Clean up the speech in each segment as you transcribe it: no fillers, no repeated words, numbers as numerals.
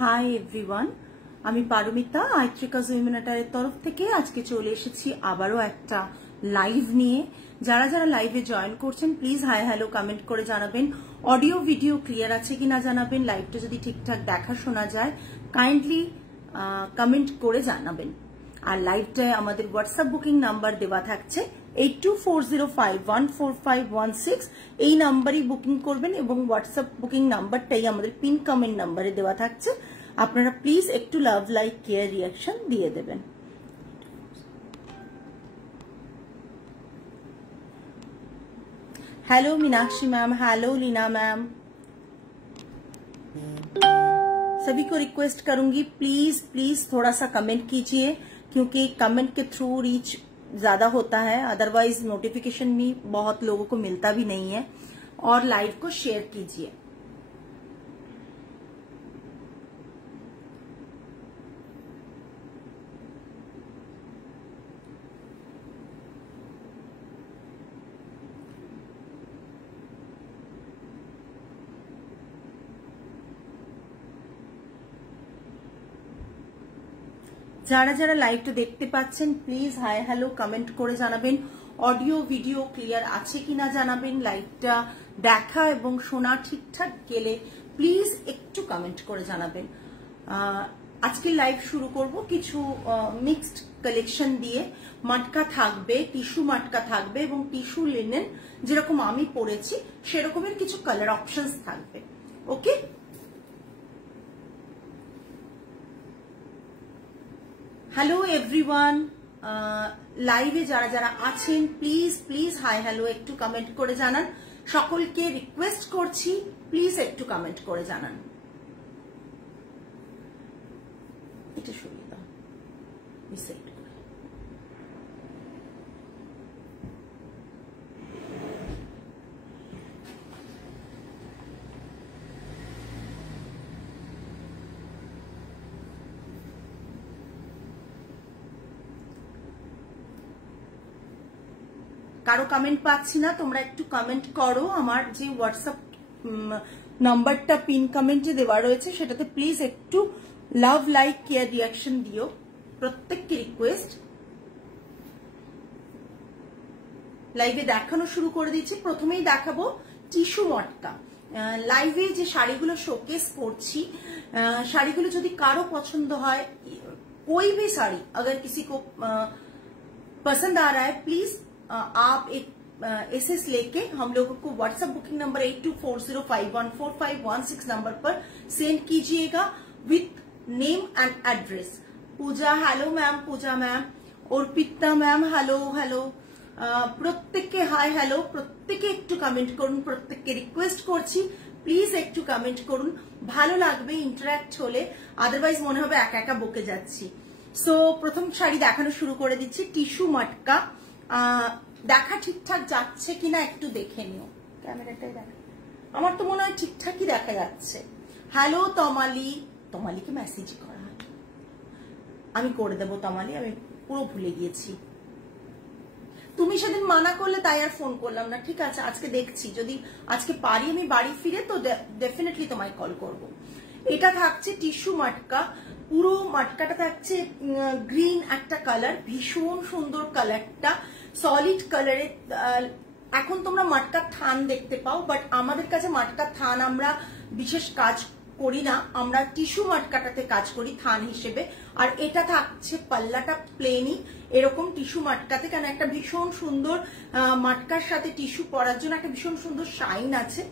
Hi everyone, আমি পারমিতা আইট্রিকাস উইমেনাটারের তরফ থেকে আজকে চলে এসেছি আবারও একটা লাইভ নিয়ে। যারা যারা লাইভে জয়েন করছেন প্লিজ হাই হ্যালো কমেন্ট করে জানাবেন। অডিও ভিডিও ক্লিয়ার আছে কিনা জানাবেন। লাইভটা যদি ঠিকঠাক দেখা শোনা যায় কাইন্ডলি কমেন্ট করে জানাবেন। আর লাইভটায় আমাদের হোয়াটসঅ্যাপ বুকিং নাম্বার দেওয়া থাকছে 8240514516। এই নাম্বারই বুকিং করবেন এবং হোয়াটসঅ্যাপ বুকিং নাম্বারটাই আমাদের পিন কমেন্ট নাম্বারে দেওয়া থাকছে। আপনারা প্লিজ একটু লাভ লাইক কেয়ার রিয়াকশন দিয়ে দেবেন। Hello Meenakshi ma'am, hello Leena ma'am, सभी को रिक्वेस्ट करूंगी प्लीज प्लीज थोड़ा सा कमेंट कीजिए, क्योंकि कमेंट के थ्रू रीच ज्यादा होता है, अदरवाइज नोटिफिकेशन भी बहुत लोगों को मिलता भी नहीं है। और लाइव को शेयर कीजिए। যারা যারা লাইভটা দেখতে পাচ্ছেন প্লিজ হাই হ্যালো কমেন্ট করে জানাবেন। অডিও ভিডিও ক্লিয়ার আছে কিনা জানাবেন। লাইভটা দেখা এবং শোনা ঠিকঠাক গেলে প্লিজ একটু কমেন্ট করে জানাবেন। আজকে লাইভ শুরু করব কিছু মিক্সড কালেকশন দিয়ে। মাটকা থাকবে, টিস্যু মাটকা থাকবে এবং টিস্যু লিনেন যেরকম আমি পরেছি সেরকমের কিছু কালার অপশনস থাকবে। ওকে, হ্যালো এভরিওয়ান, লাইভে যারা যারা আছেন প্লিজ প্লিজ হাই হ্যালো একটু কমেন্ট করে জানান। সকলকে রিকোয়েস্ট করছি প্লিজ একটু কমেন্ট করে জানান। এটা সরিয়ে দাও, রিসেট করে। কারো কমেন্ট পাচ্ছি না, তোমরা একটু কমেন্ট করো। আমার যে হোয়াটসঅ্যাপ নাম্বারটা পিন কমেন্টে দেওয়া রয়েছে সেটাতে প্লিজ একটু লাভ লাইক কেয়ার রিয়াকশন দিও, প্রত্যেককে রিকোয়েস্ট। লাইভে দেখানো শুরু করে দিচ্ছি। প্রথমেই দেখাবো টিস্যু মটকা। লাইভে যে শাড়িগুলো শোকেস করছি, শাড়িগুলো যদি কারো পছন্দ হয়, कोई भी साड़ी अगर किसी को पसंद आ रहा है प्लीज आप एक एसएस लेके हम लोगों को व्हाट्सएप बुकिंग नंबर 8240514516 नंबर पर सेंड कीजिएगा with name and address. Puja hello ma'am, Puja ma'am, Arpita ma'am hello hello, প্রত্যেককে হাই হ্যালো, প্রত্যেকে একটু কমেন্ট করুন। প্রত্যেককে রিকোয়েস্ট করছি প্লিজ একটু কমেন্ট করুন, ভালো লাগবে ইন্টারঅ্যাক্ট হলে, আদারওয়াইজ মনে হবে একা একা বকে যাচ্ছি। সো প্রথম শাড়ি দেখানো শুরু করে দিচ্ছি, টিস্যু মটকা। দেখা ঠিকঠাক যাচ্ছে কিনা একটু দেখে নিও, ক্যামেরাটাই দেখা। আমার তো মনে হয় ঠিকঠাকই দেখা যাচ্ছে। হ্যালো তমালি, তমালিকে মেসেজ করা হয়, আমি করে দেবো তমালি, আমি পুরো ভুলে গিয়েছি। তুমি সেদিন মানা করলে তাই আর ফোন করলাম না। ঠিক আছে, আজকে দেখছি, যদি আজকে পারি আমি বাড়ি ফিরে তো ডেফিনেটলি তোমায় কল করব। এটা থাকছে টিস্যু মাটকা। পুরো মাটকাটা থাকছে গ্রিন একটা কালার, ভীষণ সুন্দর কালারটা, সলিড কালারে। এখন তোমরা মাটকার থান দেখতে পাও, বাট আমাদের কাছে মাটকার থান আমরা বিশেষ কাজ করি না, আমরা টিস্যু মাটকাটাতে কাজ করি থান হিসেবে। আর এটা থাকছে পাল্লাটা প্লেনই এরকম টিস্যু মাটকাতে, কেন একটা ভীষণ সুন্দর মাটকার সাথে টিস্যু পরার জন্য একটা ভীষণ সুন্দর শাইন আছে।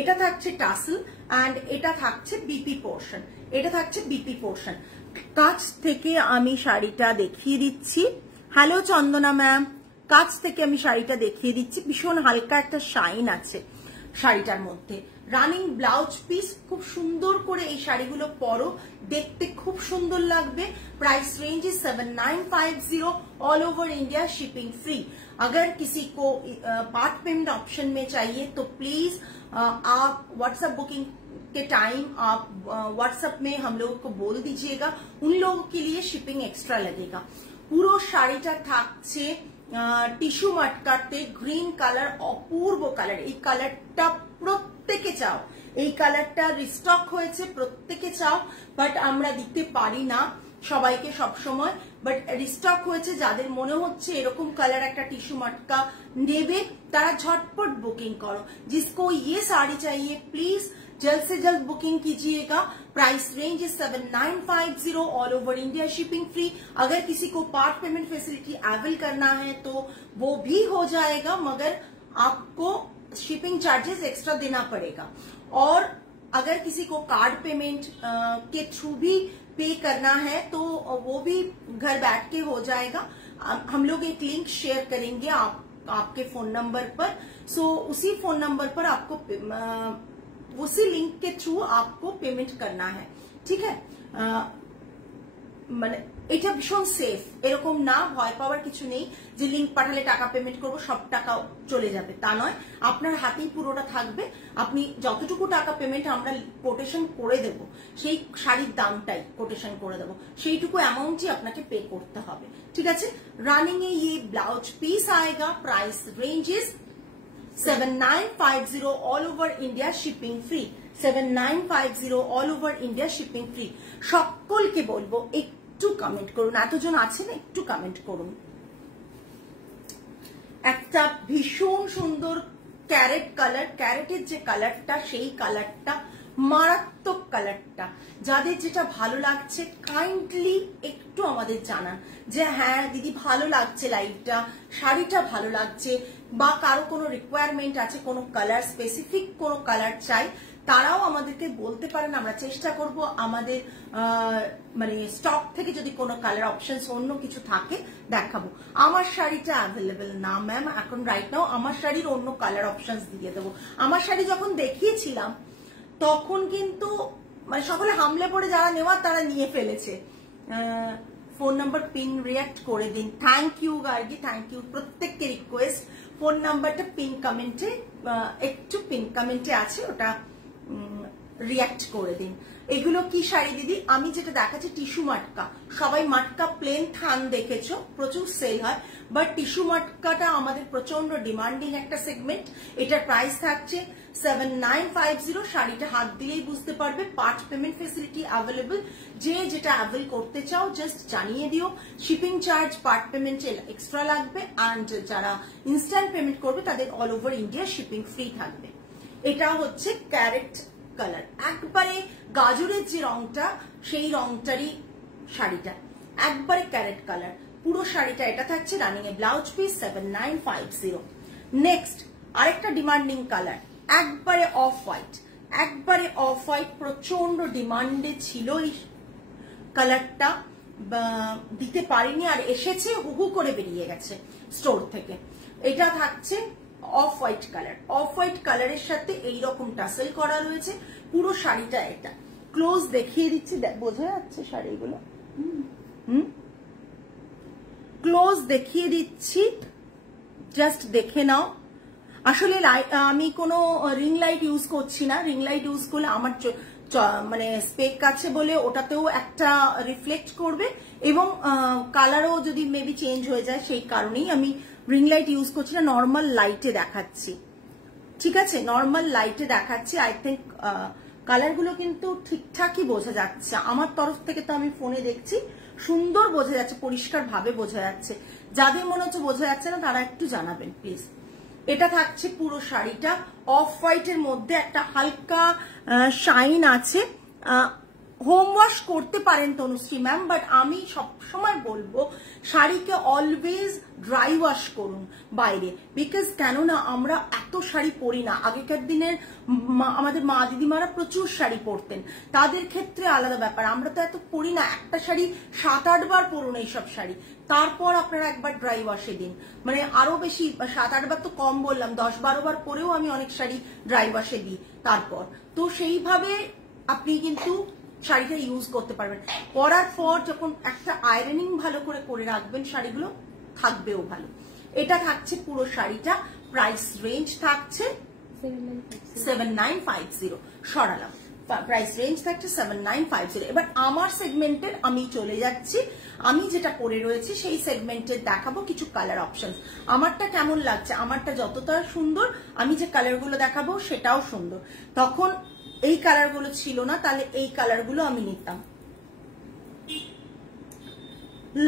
এটা থাকছে টাসেল অ্যান্ড এটা থাকছে বিপি পোর্শন, এটা থাকছে বিপি পোর্শন। কাছ থেকে আমি শাড়িটা দেখিয়ে দিচ্ছি। হ্যালো চন্দনা ম্যাম, কাছ থেকে আমি শাড়িটা দেখিয়ে দিচ্ছি। ভীষণ হালকা একটা শাইন আছে শাড়িটার মধ্যে। রানিং ব্লাউজ পিস, খুব সুন্দর করে এই শাড়িগুলো পরো, দেখতে খুব সুন্দর লাগবে। Price range is 7950, all over India, shipping free. अगर किसी को पार्ट पेमेंट ऑप्शन में चाहिए तो प्लीज आप व्हाट्सएप बुकिंग के टाइम आप व्हाट्सएप में हम लोगों को बोल दीजिएगा, उन लोगों के लिए शिपिंग एक्स्ट्रा लगेगा। পুরো শাড়িটা থাকছে টিস্যু মাটকাতে, গ্রিন কালার, অপূর্ব কালার। এই কালারটা প্রত্যেকে চাও, এই কালারটা রিস্টক হয়েছে, প্রত্যেকে চাও, বাট আমরা দিতে পারি না সবাইকে সব সময়, বাট রিস্টক হয়েছে। যাদের মনে হচ্ছে এরকম কালার একটা টিস্যু মটকা নেবে তারা झटपट बुकिंग करो। जिसको ये साड़ी चाहिए प्लीज जल्द से जल्द बुकिंग कीजिएगा। प्राइस रेंज है 7950, all over India shipping free. अगर किसी को पार्ट पेमेंट फैसिलिटी अवेल करना है तो वो भी हो जाएगा, मगर आपको शिपिंग चार्जेस एक्स्ट्रा देना पड़ेगा। और अगर किसी को कार्ड पेमेंट के थ्रू भी पे करना है तो वो भी घर बैठ के हो जाएगा। हम लोग एक लिंक शेयर करेंगे आपके फोन नंबर पर, सो उसी फोन नंबर पर आपको उसी लिंक के थ्रू आपको पेमेंट करना है, ठीक है। মানে এটা ভীষণ সেফ, এরকম না ভয় পাওয়ার কিছু নেই যে লিংক পাঠালে টাকা পেমেন্ট করব সব টাকা চলে যাবে, তা নয়। আপনার হাতেই পুরোটা থাকবে, আপনি যতটুকু টাকা পেমেন্ট আমরা কোটেশন করে দেব, সেই শাড়ির দামটাই কোটেশন করে দেব, সেইটুকু অ্যামাউন্টই আপনাকে পে করতে হবে, ঠিক আছে। রানিং এ ये ब्लाउज पीस आएगा। Price range is 7950, all over India shipping free. 7950, all over India shipping free. সকলকে বলবো একটু কমেন্ট করুন, এতজন আছেন একটু কমেন্ট করুন। একটা ভীষণ সুন্দর ক্যারেট কালার, ক্যারেটের যে কালারটা সেই কালারটা মারাত্মক কালারটা। যাদের যেটা ভালো লাগছে কাইন্ডলি একটু আমাদের জানান যে হ্যাঁ দিদি ভালো লাগছে লাইভটা, শাড়িটা ভালো লাগছে, বা কারো কোনো রিকোয়ারমেন্ট আছে, কোনো কালার স্পেসিফিক কোনো কালার চাই, তারাও আমাদেরকে বলতে পারেন। আমরা চেষ্টা করব আমাদের মানে স্টক থেকে যদি কোনো কালার অপশনস অন্য কিছু থাকে দেখাবো। আমার শাড়িটা অ্যাভেলেবেল না ম্যাম এখন রাইট নাও, আমার শাড়ির অন্য কালার অপশনস দিয়ে দেবো। আমার শাড়ি যখন দেখিয়েছিলাম তখন কিন্তু মানে সকলে হামলে পড়ে যারা নেওয়ার তারা নিয়ে ফেলেছে। ফোন নাম্বার পিন রিয়াক্ট করে দিন। Thank you Gargi, thank you. প্রত্যেককে রিকোয়েস্ট ফোন নাম্বারটা পিন কমেন্টে, একটু পিন কমেন্টে আছে ওটা রিয়াক্ট করে দিন। এগুলো কি শাড়ি দিদি? আমি যেটা দেখাচ্ছি টিস্যু মাটকা। সবাই মাটকা প্লেন থান দেখেছো, প্রচুর সেল হয়, বাট টিস্যু মাটকাটা আমাদের প্রচন্ড ডিমান্ডিং একটা সেগমেন্ট। এটার প্রাইস থাকছে 7950। শাড়িটা হাত দিলেই বুঝতে পারবে। পার্ট পেমেন্ট ফেসিলিটি অ্যাভেলেবল, যে যেটা অ্যাভেল করতে চাও জাস্ট জানিয়ে দিও। Shipping charge part payment extra লাগবে, অ্যান্ড যারা ইনস্ট্যান্ট পেমেন্ট করবে তাদের all over India shipping free থাকবে। এটা হচ্ছে ক্যারেট কালার, একবারে গাজরের যে রংটা সেই রংটারই শাড়িটা, একবারে ক্যারেট কালার পুরো শাড়িটা। এটা থাকছে রানিং এ ব্লাউজ পিস 7950। নেক্সট আরেকটা ডিমান্ডিং কালার, একবারে অফ হোয়াইট, একবারে অফ হোয়াইট প্রচন্ড ডিমান্ডে ছিল এই কালারটা, দিতে পারিনি আর এসেছে হুহু করে বেরিয়ে গেছে স্টোর থেকে। এটা থাকছে off white colour, off white কালারের সাথে এইরকম টাসেল করা রয়েছে পুরো শাড়িটা। এটা ক্লোজ দেখিয়ে দিচ্ছি, বোঝা যাচ্ছে শাড়িগুলো, ক্লোজ দেখিয়ে দিচ্ছি, জাস্ট দেখে নাও। আসলে আমি কোনো রিং লাইট ইউজ করছি না, রিং লাইট ইউজ করলে আমার মানে স্পেক আছে বলে ওটাতেও একটা রিফ্লেক্ট করবে, এবং কালারও যদি মেবি চেঞ্জ হয়ে যায় সেই কারণেই আমি রিং লাইট ইউজ করছি না, নর্মাল লাইটে দেখাচ্ছি, ঠিক আছে। নর্মাল লাইটে দেখাচ্ছি। আই থিঙ্ক কালারগুলো কিন্তু ঠিকঠাকই বোঝা যাচ্ছে আমার তরফ থেকে, তো আমি ফোনে দেখছি সুন্দর বোঝা যাচ্ছে, পরিষ্কার ভাবে বোঝা যাচ্ছে। যাদের মনে হচ্ছে বোঝা যাচ্ছে না তারা একটু জানাবেন প্লিজ। এটা থাকছে পুরো শাড়িটা অফ হোয়াইটের মধ্যে, একটা হালকা শাইন আছে। হোম ওয়াশ করতে পারেন তনুশ্রী ম্যাম, বাট আমি সবসময় বলবো শাড়িকে অলওয়েজ ড্রাই ওয়াশ করুন বাইরে, বিকজ কেননা আমরা এত শাড়ি পরি না। আগেকার দিনের আমাদের মা দিদিমারা প্রচুর শাড়ি পরতেন, তাদের ক্ষেত্রে আলাদা ব্যাপার। আমরা তো এত পরি না, একটা শাড়ি 7-8 বার পরুন এইসব শাড়ি, তারপর আপনারা একবার ড্রাই ওয়াশে দিন। মানে আরো বেশি 7-8 বার তো কম বললাম, 10-12 বার পরেও আমি অনেক শাড়ি ড্রাই ওয়াশে দিই তারপর। তো সেইভাবে আপনি কিন্তু শাড়িটা ইউজ করতে পারবেন। পরার পর যখন একটা আয়রনিং ভালো করে করে রাখবেন শাড়িগুলো থাকবেও ভালো। এটা থাকছে পুরো শাড়িটা, প্রাইস রেঞ্জ থাকছে 7950। সরালাম, প্রাইস রেঞ্জ থাকছে 7950। এবার আমার সেগমেন্টের আমি চলে যাচ্ছি, আমি যেটা পরে রয়েছে সেই সেগমেন্টের দেখাবো কিছু কালার অপশন। আমারটা কেমন লাগছে, আমারটা যতটা সুন্দর আমি যে কালারগুলো দেখাবো সেটাও সুন্দর। তখন এই কালারগুলো ছিল না, তাহলে এই কালারগুলো আমি নিতাম।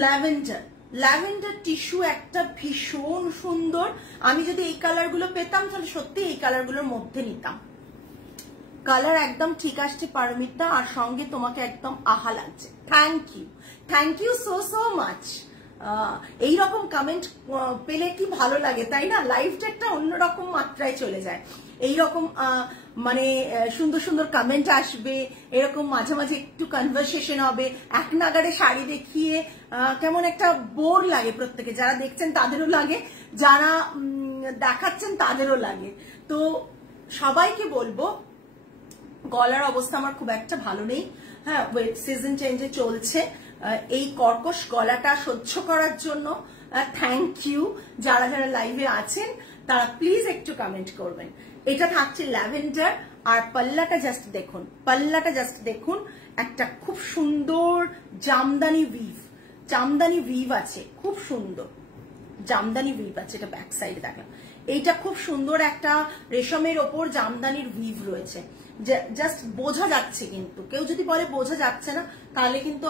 ল্যাভেন্ডার, ল্যাভেন্ডার টিস্যু একটা ভীষণ সুন্দর। আমি যদি এই কালারগুলো পেতাম তাহলে সত্যি এই কালারগুলোর মধ্যে নিতাম। কালার একদম ঠিক আসছে পারমিতা, আর সঙ্গে তোমাকে একদম আহা লাগছে। Thank you so much. এইরকম কমেন্ট পেলে কি ভালো লাগে, তাই না? লাইফটা একটা অন্যরকম মাত্রায় চলে যায়। এইরকম মানে সুন্দর সুন্দর কমেন্ট আসবে, এরকম মাঝে মাঝে একটু কনভারসেশন হবে। এক নাগারে শাড়ি দেখিয়ে কেমন একটা বোর লাগে প্রত্যেকে, যারা দেখছেন তাদেরও লাগে, যারা দেখাচ্ছেন তাদেরও লাগে। তো সবাইকে বলবো, গলার অবস্থা আমার খুব একটা ভালো নেই। হ্যাঁ, সিজন চেঞ্জে চলছে। এই কর্কশ গলাটা সহ্য করার জন্য থ্যাংক ইউ। যারা যারা লাইভে আছেন তারা প্লিজ একটু কমেন্ট করবেন। এটা থাকছে ল্যাভেন্ডার, আর পাল্লাটা জাস্ট দেখুন, পাল্লাটা জাস্ট দেখুন, একটা খুব সুন্দর জামদানি উইভ আছে, খুব সুন্দর জামদানি উইভ আছে। এটা ব্যাক সাইডে দেখলাম, এইটা খুব সুন্দর একটা রেশমের ওপর জামদানির উইভ রয়েছে। জাস্ট বোঝা যাচ্ছে, কিন্তু কেউ যদি বলে বোঝা যাচ্ছে না তাহলে কিন্তু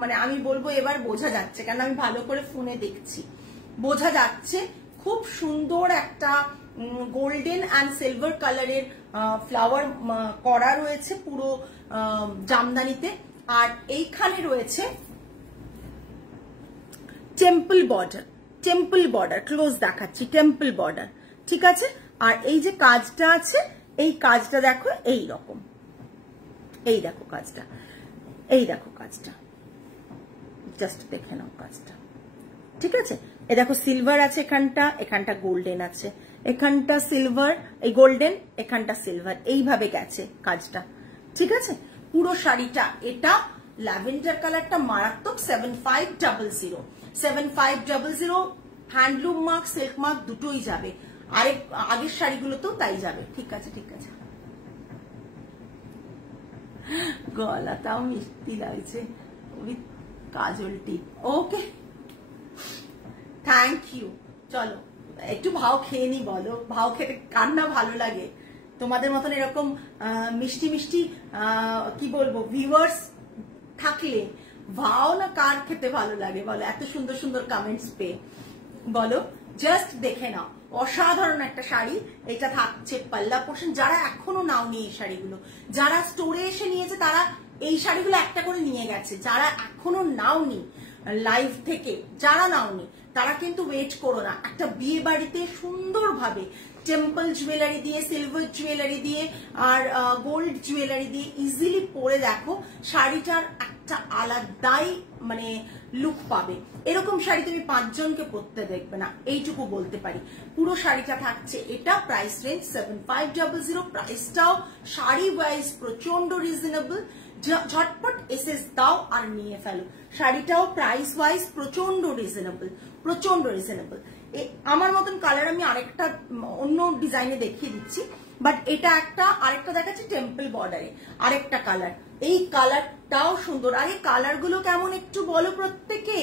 মানে আমি বলবো এবার বোঝা যাচ্ছে, কারণ আমি ভালো করে ফোনে দেখছি, বোঝা যাচ্ছে। খুব সুন্দর একটা গোল্ডেন অ্যান্ড সিলভার কালারের ফ্লাওয়ার করা রয়েছে পুরো জামদানিতে। আর এইখানে রয়েছে টেম্পল বর্ডার, ক্লোজ দেখাচ্ছি, টেম্পল বর্ডার, ঠিক আছে। আর এই যে কাজটা আছে, এই কাজটা দেখো, এই রকম, এই দেখো কাজটা, এই দেখো কাজটা, জাস্ট দেখে নাও কাজটা, ঠিক আছে। এই দেখো সিলভার আছে এখানটা, এখানটা গোল্ডেন আছে, এখানটা সিলভার, এই গোল্ডেন, এখানটা সিলভার, এইভাবে গেছে কাজটা, ঠিক আছে। পুরো শাড়িটা, এটা ল্যাভেন্ডার কালারটা মারাত্মক। 7500 হ্যান্ডলুম মার্ক, সিল্ক মার্ক দুটোই যাবে। আগের শাড়িগুলোতেও তাই যাবে, ঠিক আছে, ঠিক আছে। গলাটাও মিষ্টি লাগছে উইথ কাজল টিপ। Okay, thank you. চলো একটু ভাও খেয়ে নি, বলো ভাও খেতে কার না ভালো লাগে? তোমাদের মতন এরকম মিষ্টি মিষ্টি কি বলবো ভিউয়ার্স থাকলে ভাও না কার খেতে ভালো লাগে বলো? এত সুন্দর সুন্দর কমেন্টস পেয়ে বলো, জাস্ট দেখে নাও, অসাধারণ একটা শাড়ি। এটা থাকছে পাল্লা পোর্শন। যারা এখনো নাওনি এই শাড়িগুলো, যারা স্টোরে এসে নিয়েছে তারা এই শাড়িগুলো একটা করে নিয়ে গেছে। যারা এখনো নাওনি লাইভ থেকে, যারা নাওনি তারা কিন্তু ওয়েট করো না। একটা বিয়ে বাড়িতে সুন্দরভাবে টেম্পল জুয়েলারি দিয়ে, সিলভার জুয়েলারি দিয়ে, আর গোল্ড জুয়েলারি দিয়ে ইজিলি পরে দেখো, শাড়িটার একটা আলাদাই মানে লুক পাবে। এরকম শাড়ি তুমি 5 জনকে পরতে দেখবে না, এইটুকু বলতে পারি। পুরো শাড়িটা থাকছে এটা, প্রাইস রেঞ্জ 7500। প্রাইসটাও শাড়ি ওয়াইজ প্রচন্ড রিজনেবল। ঝটপট এসএস দাও আর নিয়ে ফেলো। শাড়িটাও প্রাইস ওয়াইজ প্রচন্ড রিজনেবল। আমার মতন কালার আমি আরেকটা অন্য ডিজাইনে দেখিয়ে দিচ্ছি, বাট এটা একটা, আরেকটা দেখাচ্ছি টেম্পল বর্ডারে, আরেকটা কালার। এই কালারটাও সুন্দর। আরে কালারগুলো কেমন একটু বলো প্রত্যেকে,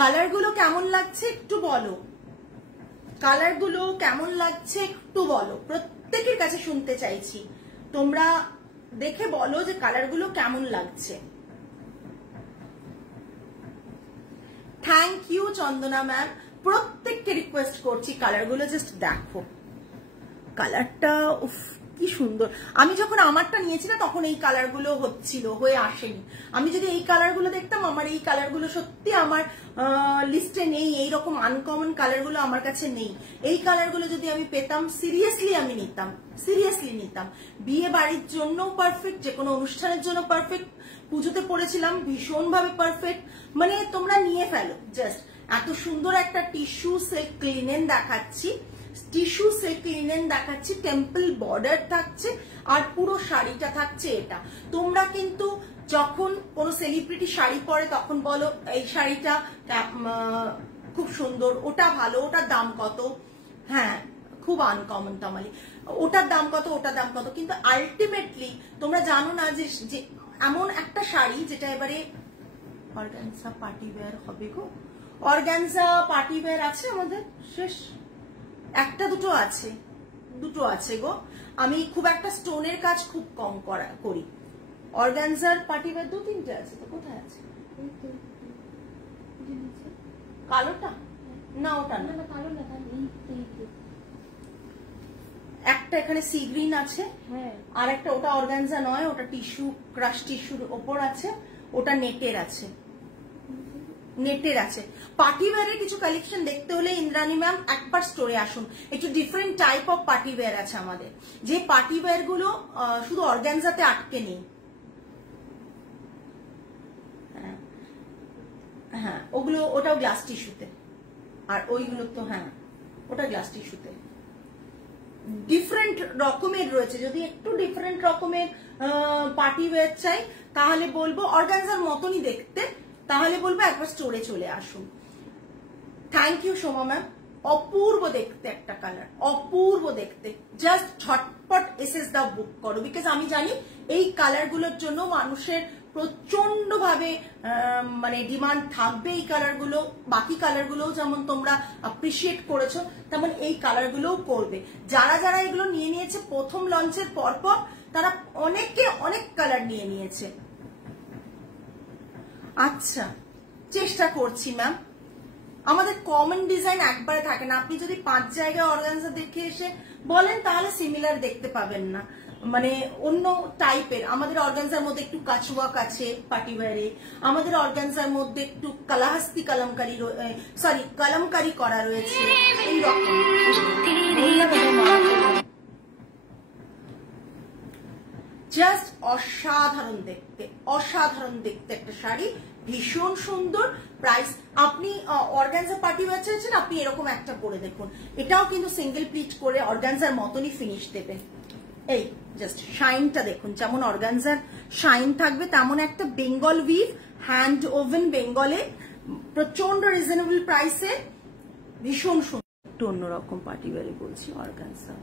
কালারগুলো কেমন লাগছে একটু বলো, কালারগুলো কেমন লাগছে একটু বলো, প্রত্যেকের কাছে শুনতে চাইছি। তোমরা দেখে বলো যে কালারগুলো কেমন লাগছে। Thank you Chandana ma'am. প্রত্যেককে রিকোয়েস্ট করছি কালারগুলো জাস্ট দেখো, কালারটা উফ কি সুন্দর। আমি যখন আমারটা নিয়েছি না তখন এই কালারগুলো হয়ে আসেনি। আমি যদি এই কালারগুলো দেখতাম, আমার এই কালারগুলো সত্যি আমার লিস্টে নেই, এইরকম আনকমন কালারগুলো আমার কাছে নেই। এই কালারগুলো যদি আমি পেতাম সিরিয়াসলি আমি নিতাম। বিয়ে বাড়ির জন্য পারফেক্ট, যে কোনো অনুষ্ঠানের জন্য পারফেক্ট, পুজোতে পরেছিলাম ভীষণভাবে পারফেক্ট। মানে তোমরা নিয়ে ফেলো জাস্ট। এত সুন্দর একটা টিস্যু সিল্ক লিনেন দেখাচ্ছি, টেম্পল বর্ডার থাকছে, আর পুরো শাড়িটা থাকছে এটা। তোমরা কিন্তু যখন কোনো সেলিব্রিটি শাড়ি পরে তখন বলো এই শাড়িটা খুব সুন্দর, ওটা ভালো, ওটার দাম কত, হ্যাঁ খুব আনকমন তামালি, ওটার দাম কত, কিন্তু আলটিমেটলি তোমরা জানো না যে এমন একটা শাড়ি যেটা এবারে অর্গানজা পার্টি ওয়্যার হবে গো। অর্গানজা পার্টি ওয়্যার আছে আমাদের, শেষ একটা দুটো আছে, দুটো আছে গো। আমি খুব একটা স্টোনের কাজ খুব কম করি। অর্গানজার পার্টিওয়্যার 2-3টে আছে তো, কোথায় আছে? কালোটা না, ওটা না, কালো না, একটা এখানে সি গ্রিন আছে, আর একটা ওটা অর্গানজা নয়, ওটা টিস্যু, ক্রাশ টিস্যুর ওপর আছে, ওটা নেটের আছে, নেটের আছে। পার্টিওয়্যারের কিছু কালেকশন দেখতে হলে ইন্দ্রাণী ম্যাম একবার স্টোরে আসুন। একটু ডিফারেন্ট টাইপ অফ পার্টিওয়্যার আছে আমাদের, যে পার্টিওয়্যার গুলো শুধু অর্গানজাতে আটকে নেই। হ্যাঁ, ওগুলো, ওটাও গ্লাস টিস্যুতে, আর ওইগুলো তো হ্যাঁ ওটা গ্লাস টিস্যুতে। ডিফারেন্ট রকমের রয়েছে, যদি একটু ডিফারেন্ট রকমের পার্টিওয়্যার চাই তাহলে বলবো অর্গানজার মতনই দেখতে, তাহলে বলবো একবার স্টোরে চলে আসুন। থ্যাংক ইউ সোমা ম্যাম, অপূর্ব দেখতে একটা কালার, অপূর্ব দেখতে, জাস্ট ঝটপট এসএস দা বুক করো, বিকজ আমি জানি এই কালার গুলোর জন্য মানুষের প্রচন্ড ভাবে মানে ডিমান্ড থাকবে। এই কালার গুলো, বাকি কালার গুলো যেমন তোমরা অ্যাপ্রিসিয়েট করেছো, তেমন এই কালার গুলোও করবে। যারা যারা এগুলো নিয়ে নিয়েছে প্রথম লঞ্চের পরপর, তারা অনেকে অনেক কালার নিয়ে নিয়েছে। আচ্ছা, চেষ্টা করছি ম্যাম। আমাদের কমন ডিজাইন একবারে থাকে না, আপনি যদি 5 জায়গায় অর্গানজা দেখে এসে বলেন তাহলে সিমিলার দেখতে পাবেন না, মানে অন্য টাইপের। আমাদের অর্গানজার মধ্যে একটু কাচওয়ার্ক আছে পার্টিওয়্যারে, আমাদের অর্গানজার মধ্যে একটু কালাহাস্তি কালামকারি, সরি কালামকারি করা রয়েছে, এইরকম। জাস্ট অসাধারণ দেখতে, অসাধারণ দেখতে একটা শাড়ি, ভীষণ সুন্দর। প্রাইস, আপনি অর্গানজা পার্টিওয়্যার চাইছেন, আপনি এরকম একটা পরে দেখুন। এটাও কিন্তু সিঙ্গেল প্লিট করে অর্গানজার মতনই ফিনিশ দেবে। এই জাস্ট শাইনটা দেখুন, যেমন অর্গানজার শাইন থাকবে তেমন একটা বেঙ্গল উইভ, হ্যান্ড ওভেন বেঙ্গলে, প্রচন্ড রিজনেবল প্রাইসে, ভীষণ সুন্দর। একটু অন্যরকম পার্টিওয়্যারে বলছি, অর্গানজা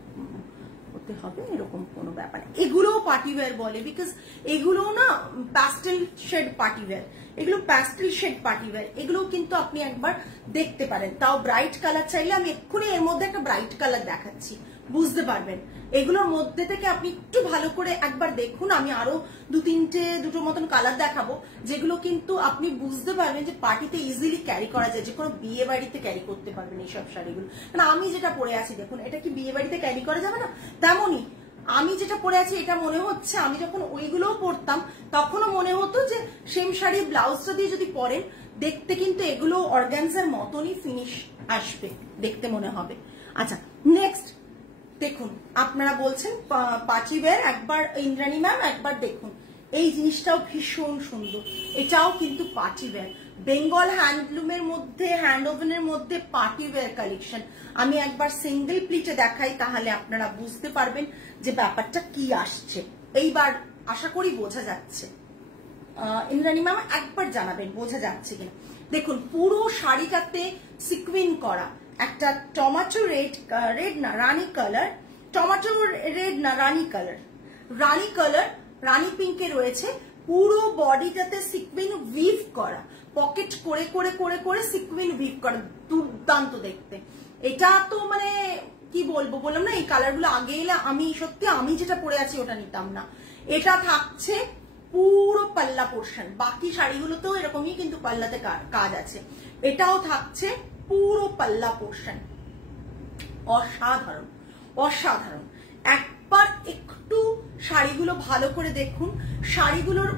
হতে হবে এরকম কোনো ব্যাপার। এগুলোও পার্টিওয়্যার বলে, বিকজ এগুলো না প্যাস্টেল শেড পার্টিওয়্যার, এগুলো প্যাস্টেল শেড পার্টিওয়্যার, এগুলো কিন্তু আপনি একবার দেখতে পারেন। তাও ব্রাইট কালার চাইলে আমি এক্ষুনি এর মধ্যে একটা ব্রাইট কালার দেখাচ্ছি, বুঝতে পারবেন। এগুলোর মধ্যে থেকে আপনি একটু ভালো করে একবার দেখুন, আমি আরো দুটো মতন কালার দেখাবো, যেগুলো কিন্তু আপনি বুঝতে পারবেন যে পার্টিতে ইজিলি ক্যারি করা যায়, যে কোনো বিয়ে বাড়িতে ক্যারি করতে পারবেন এইসব শাড়িগুলো। কারণ আমি যেটা পরে আছি দেখুন, এটা কি বিয়ে বাড়িতে ক্যারি করা যাবে না? তেমনই আমি যেটা পরে আছি, এটা মনে হচ্ছে আমি যখন ওইগুলোও পরতাম তখনও মনে হতো যে সেম শাড়ি ব্লাউজটা দিয়ে যদি পরেন, দেখতে কিন্তু এগুলো অর্গানজার মতনই ফিনিশ আসবে, দেখতে মনে হবে। আচ্ছা, নেক্সট দেখুন, আপনারা বলছেন পার্টিওয়্যার, একবার ইন্দ্রাণী ম্যাম একবার দেখুন, এই জিনিসটাও ভীষণ সুন্দর, এটাও কিন্তু পার্টিওয়্যার, বেঙ্গল হ্যান্ডলুমের মধ্যে, হ্যান্ড ওভেনের মধ্যে পার্টিওয়্যার কালেকশন। আমি একবার সিঙ্গেল প্লিটে দেখাই, তাহলে আপনারা বুঝতে পারবেন যে ব্যাপারটা কি আসছে। এইবার আশা করি বোঝা যাচ্ছে। ইন্দ্রাণী ম্যাম একবার জানাবেন বোঝা যাচ্ছে কিনা। দেখুন, পুরো শাড়িটাতে সিকুইন করা, একটা টমেটো রেড না রানী কালার, টমেটো রেড না রানী কালার, রানী কালার, রানী পিঙ্কে রয়েছে। পুরো বডিটাতে সিকুইন উইভ করা, পকেট করে করে করে করে সিকুইন উইভ করা, দুর্দান্ত দেখতে। এটা তো মানে কি বলবো, বললাম না এই কালারগুলো আগে এলে আমি সত্যি আমি যেটা পরে আছি ওটা নিতাম না। এটা থাকছে পুরো পাল্লা পোর্শন, বাকি শাড়িগুলোতেও এরকমই কিন্তু পাল্লাতে কাজ আছে, এটাও থাকছে পুরো পাল্লা পোর্শন। অসাধারণ, অসাধারণ। একবার একটু শাড়িগুলো ভালো করে দেখুন, শাড়িগুলোর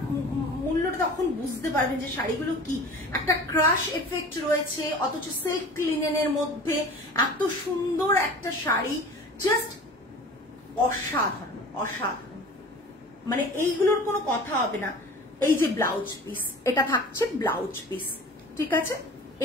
মূল্যটা তখন বুঝতে পারবেন যে শাড়িগুলো কি। একটা ক্রাশ এফেক্ট রয়েছে, অথচ সিল্ক লিনেনের মধ্যে এত সুন্দর একটা শাড়ি, জাস্ট অসাধারণ, অসাধারণ। মানে এইগুলোর কোনো কথা হবে না। এই যে ব্লাউজ পিস, এটা থাকছে ব্লাউজ পিস, ঠিক আছে,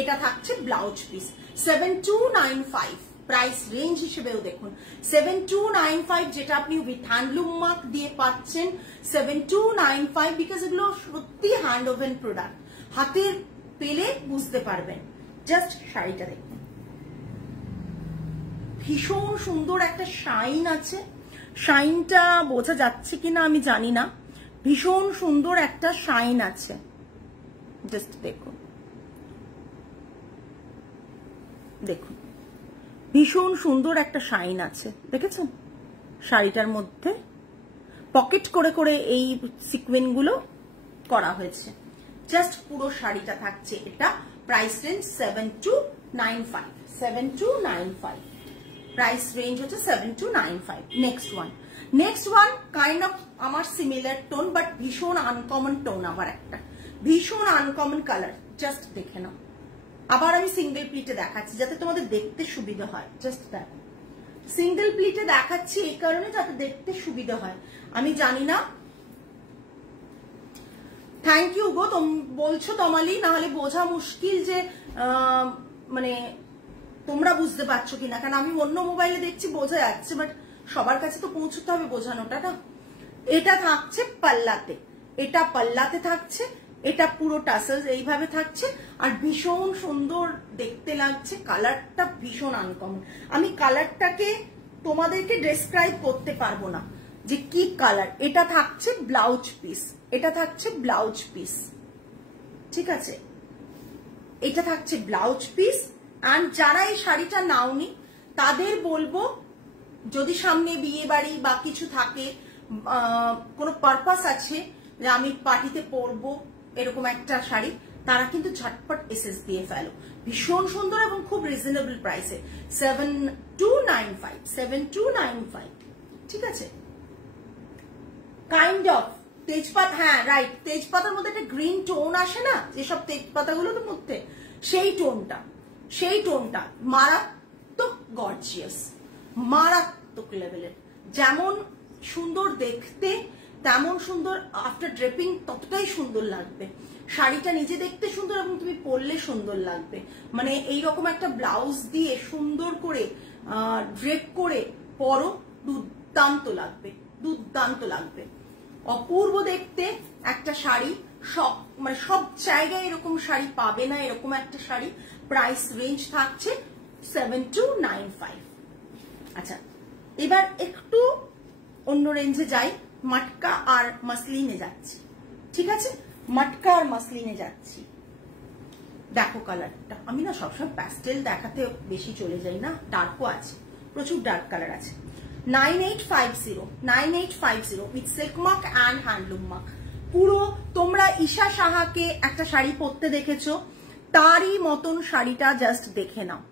এটা থাকছে ব্লাউজ পিস। 7295 প্রাইস রেঞ্জ হিসেবেও দেখুন, 7295 যেটা আপনি উইথ হ্যান্ডলুম মার্ক দিয়ে পাচ্ছেন 7295, বিকজ এগুলো সত্যি হ্যান্ড ওভেন প্রোডাক্ট, হাতের পেলে বুঝতে পারবেন। জাস্ট শাড়িটা দেখুন, ভীষণ সুন্দর একটা শাইন আছে, শাইনটা বোঝা যাচ্ছে কিনা আমি জানি না, ভীষণ সুন্দর একটা শাইন আছে। জাস্ট দেখুন, দেখুন ভীষণ সুন্দর একটা শাইন আছে, দেখেছেন? শাড়িটার মধ্যে পকেট করে করে এই সিকোয়েন্স গুলো করা হয়েছে। জাস্ট পুরো শাড়িটা থাকছে এটা, প্রাইস রেঞ্জ 7295, 7295 প্রাইস রেঞ্জ হচ্ছে 7295। নেক্সট ওয়ান কাইন্ড অফ আমার সিমিলার টোন, বাট ভীষণ আনকমন টোন, আবার একটা ভীষণ আনকমন কালার। জাস্ট দেখে নাও, আবার আমি সিঙ্গেল প্লিটে দেখাচ্ছি যাতে তোমাদের দেখতে সুবিধা হয়। জাস্ট দেখো, সিঙ্গেল প্লিটে দেখাচ্ছি এই কারণে যাতে দেখতে সুবিধা হয়। আমি জানি না, থ্যাংক ইউ গো, বলছো তমালি, না হলে বোঝা মুশকিল যে মানে তোমরা বুঝতে পারছো কিনা, কারণ আমি অন্য মোবাইলে দেখছি বোঝা যাচ্ছে, বাট সবার কাছে তো পৌঁছতে হবে বোঝানোটা না। এটা থাকছে পাল্লাতে, এটা পাল্লাতে থাকছে, এটা পুরো টাসেলস এইভাবে থাকছে, আর ভীষণ সুন্দর দেখতে লাগছে। কালারটা ভীষণ আনকমন, আমি কালারটাকে তোমাদেরকে ডেসক্রাইব করতে পারবো না যে কি কালার। এটা থাকছে ব্লাউজ পিস, এটা থাকছে ব্লাউজ পিস, ঠিক আছে, এটা থাকছে ব্লাউজ পিস। আর যারা এই শাড়িটা নাওনি তাদের বলবো, যদি সামনে বিয়ে বাড়ি বা কিছু থাকে, কোনো পারপাস আছে যে আমি পার্টিতে পরবো এরকম একটা শাড়ি, তারা কিন্তু ঝটপট এসএস দিয়ে ফেলো। ভীষণ সুন্দর এবং খুব রিজনেবল প্রাইসে, 7295, 7295, ঠিক আছে। কাইন্ড অফ তেজপাতা, হ্যাঁ রাইট, তেজপাতার মধ্যে একটা গ্রিন টোন আসে না যেসব তেজপাতাগুলোর মধ্যে, সেই টোনটা মারাত্মক গর্জিয়াস, মারাত্মক লেভেলের। যেমন সুন্দর দেখতে তেমন সুন্দর আফটার ড্রেপিং ততটাই সুন্দর লাগবে। শাড়িটা নিজে দেখতে সুন্দর এবং তুমি পরলে সুন্দর লাগবে। মানে এইরকম একটা ব্লাউজ দিয়ে সুন্দর করে ড্রেপ করে পরো, দুর্দান্ত লাগবে, দুর্দান্ত লাগবে, অপূর্ব দেখতে একটা শাড়ি। মানে সব জায়গায় এরকম শাড়ি পাবে না, এরকম একটা শাড়ি। প্রাইস রেঞ্জ থাকছে 7295। আচ্ছা, এবার একটু অন্য রেঞ্জে যাই, মটকা আর মাসলিনে যাচ্ছি, ঠিক আছে, মটকা আর মাসলিনে যাচ্ছি। দেখো কালারটা, আমি না সবসময় প্যাস্টেল দেখাতে বেশি চলে যাই না, ডার্কও আছে, প্রচুর ডার্ক কালার আছে। 9850 with silk mark and handloom mark. পুরো তোমরা ঈশা সাহাকে একটা শাড়ি পরতে দেখেছো, তারই মতন শাড়িটা জাস্ট দেখে নাও।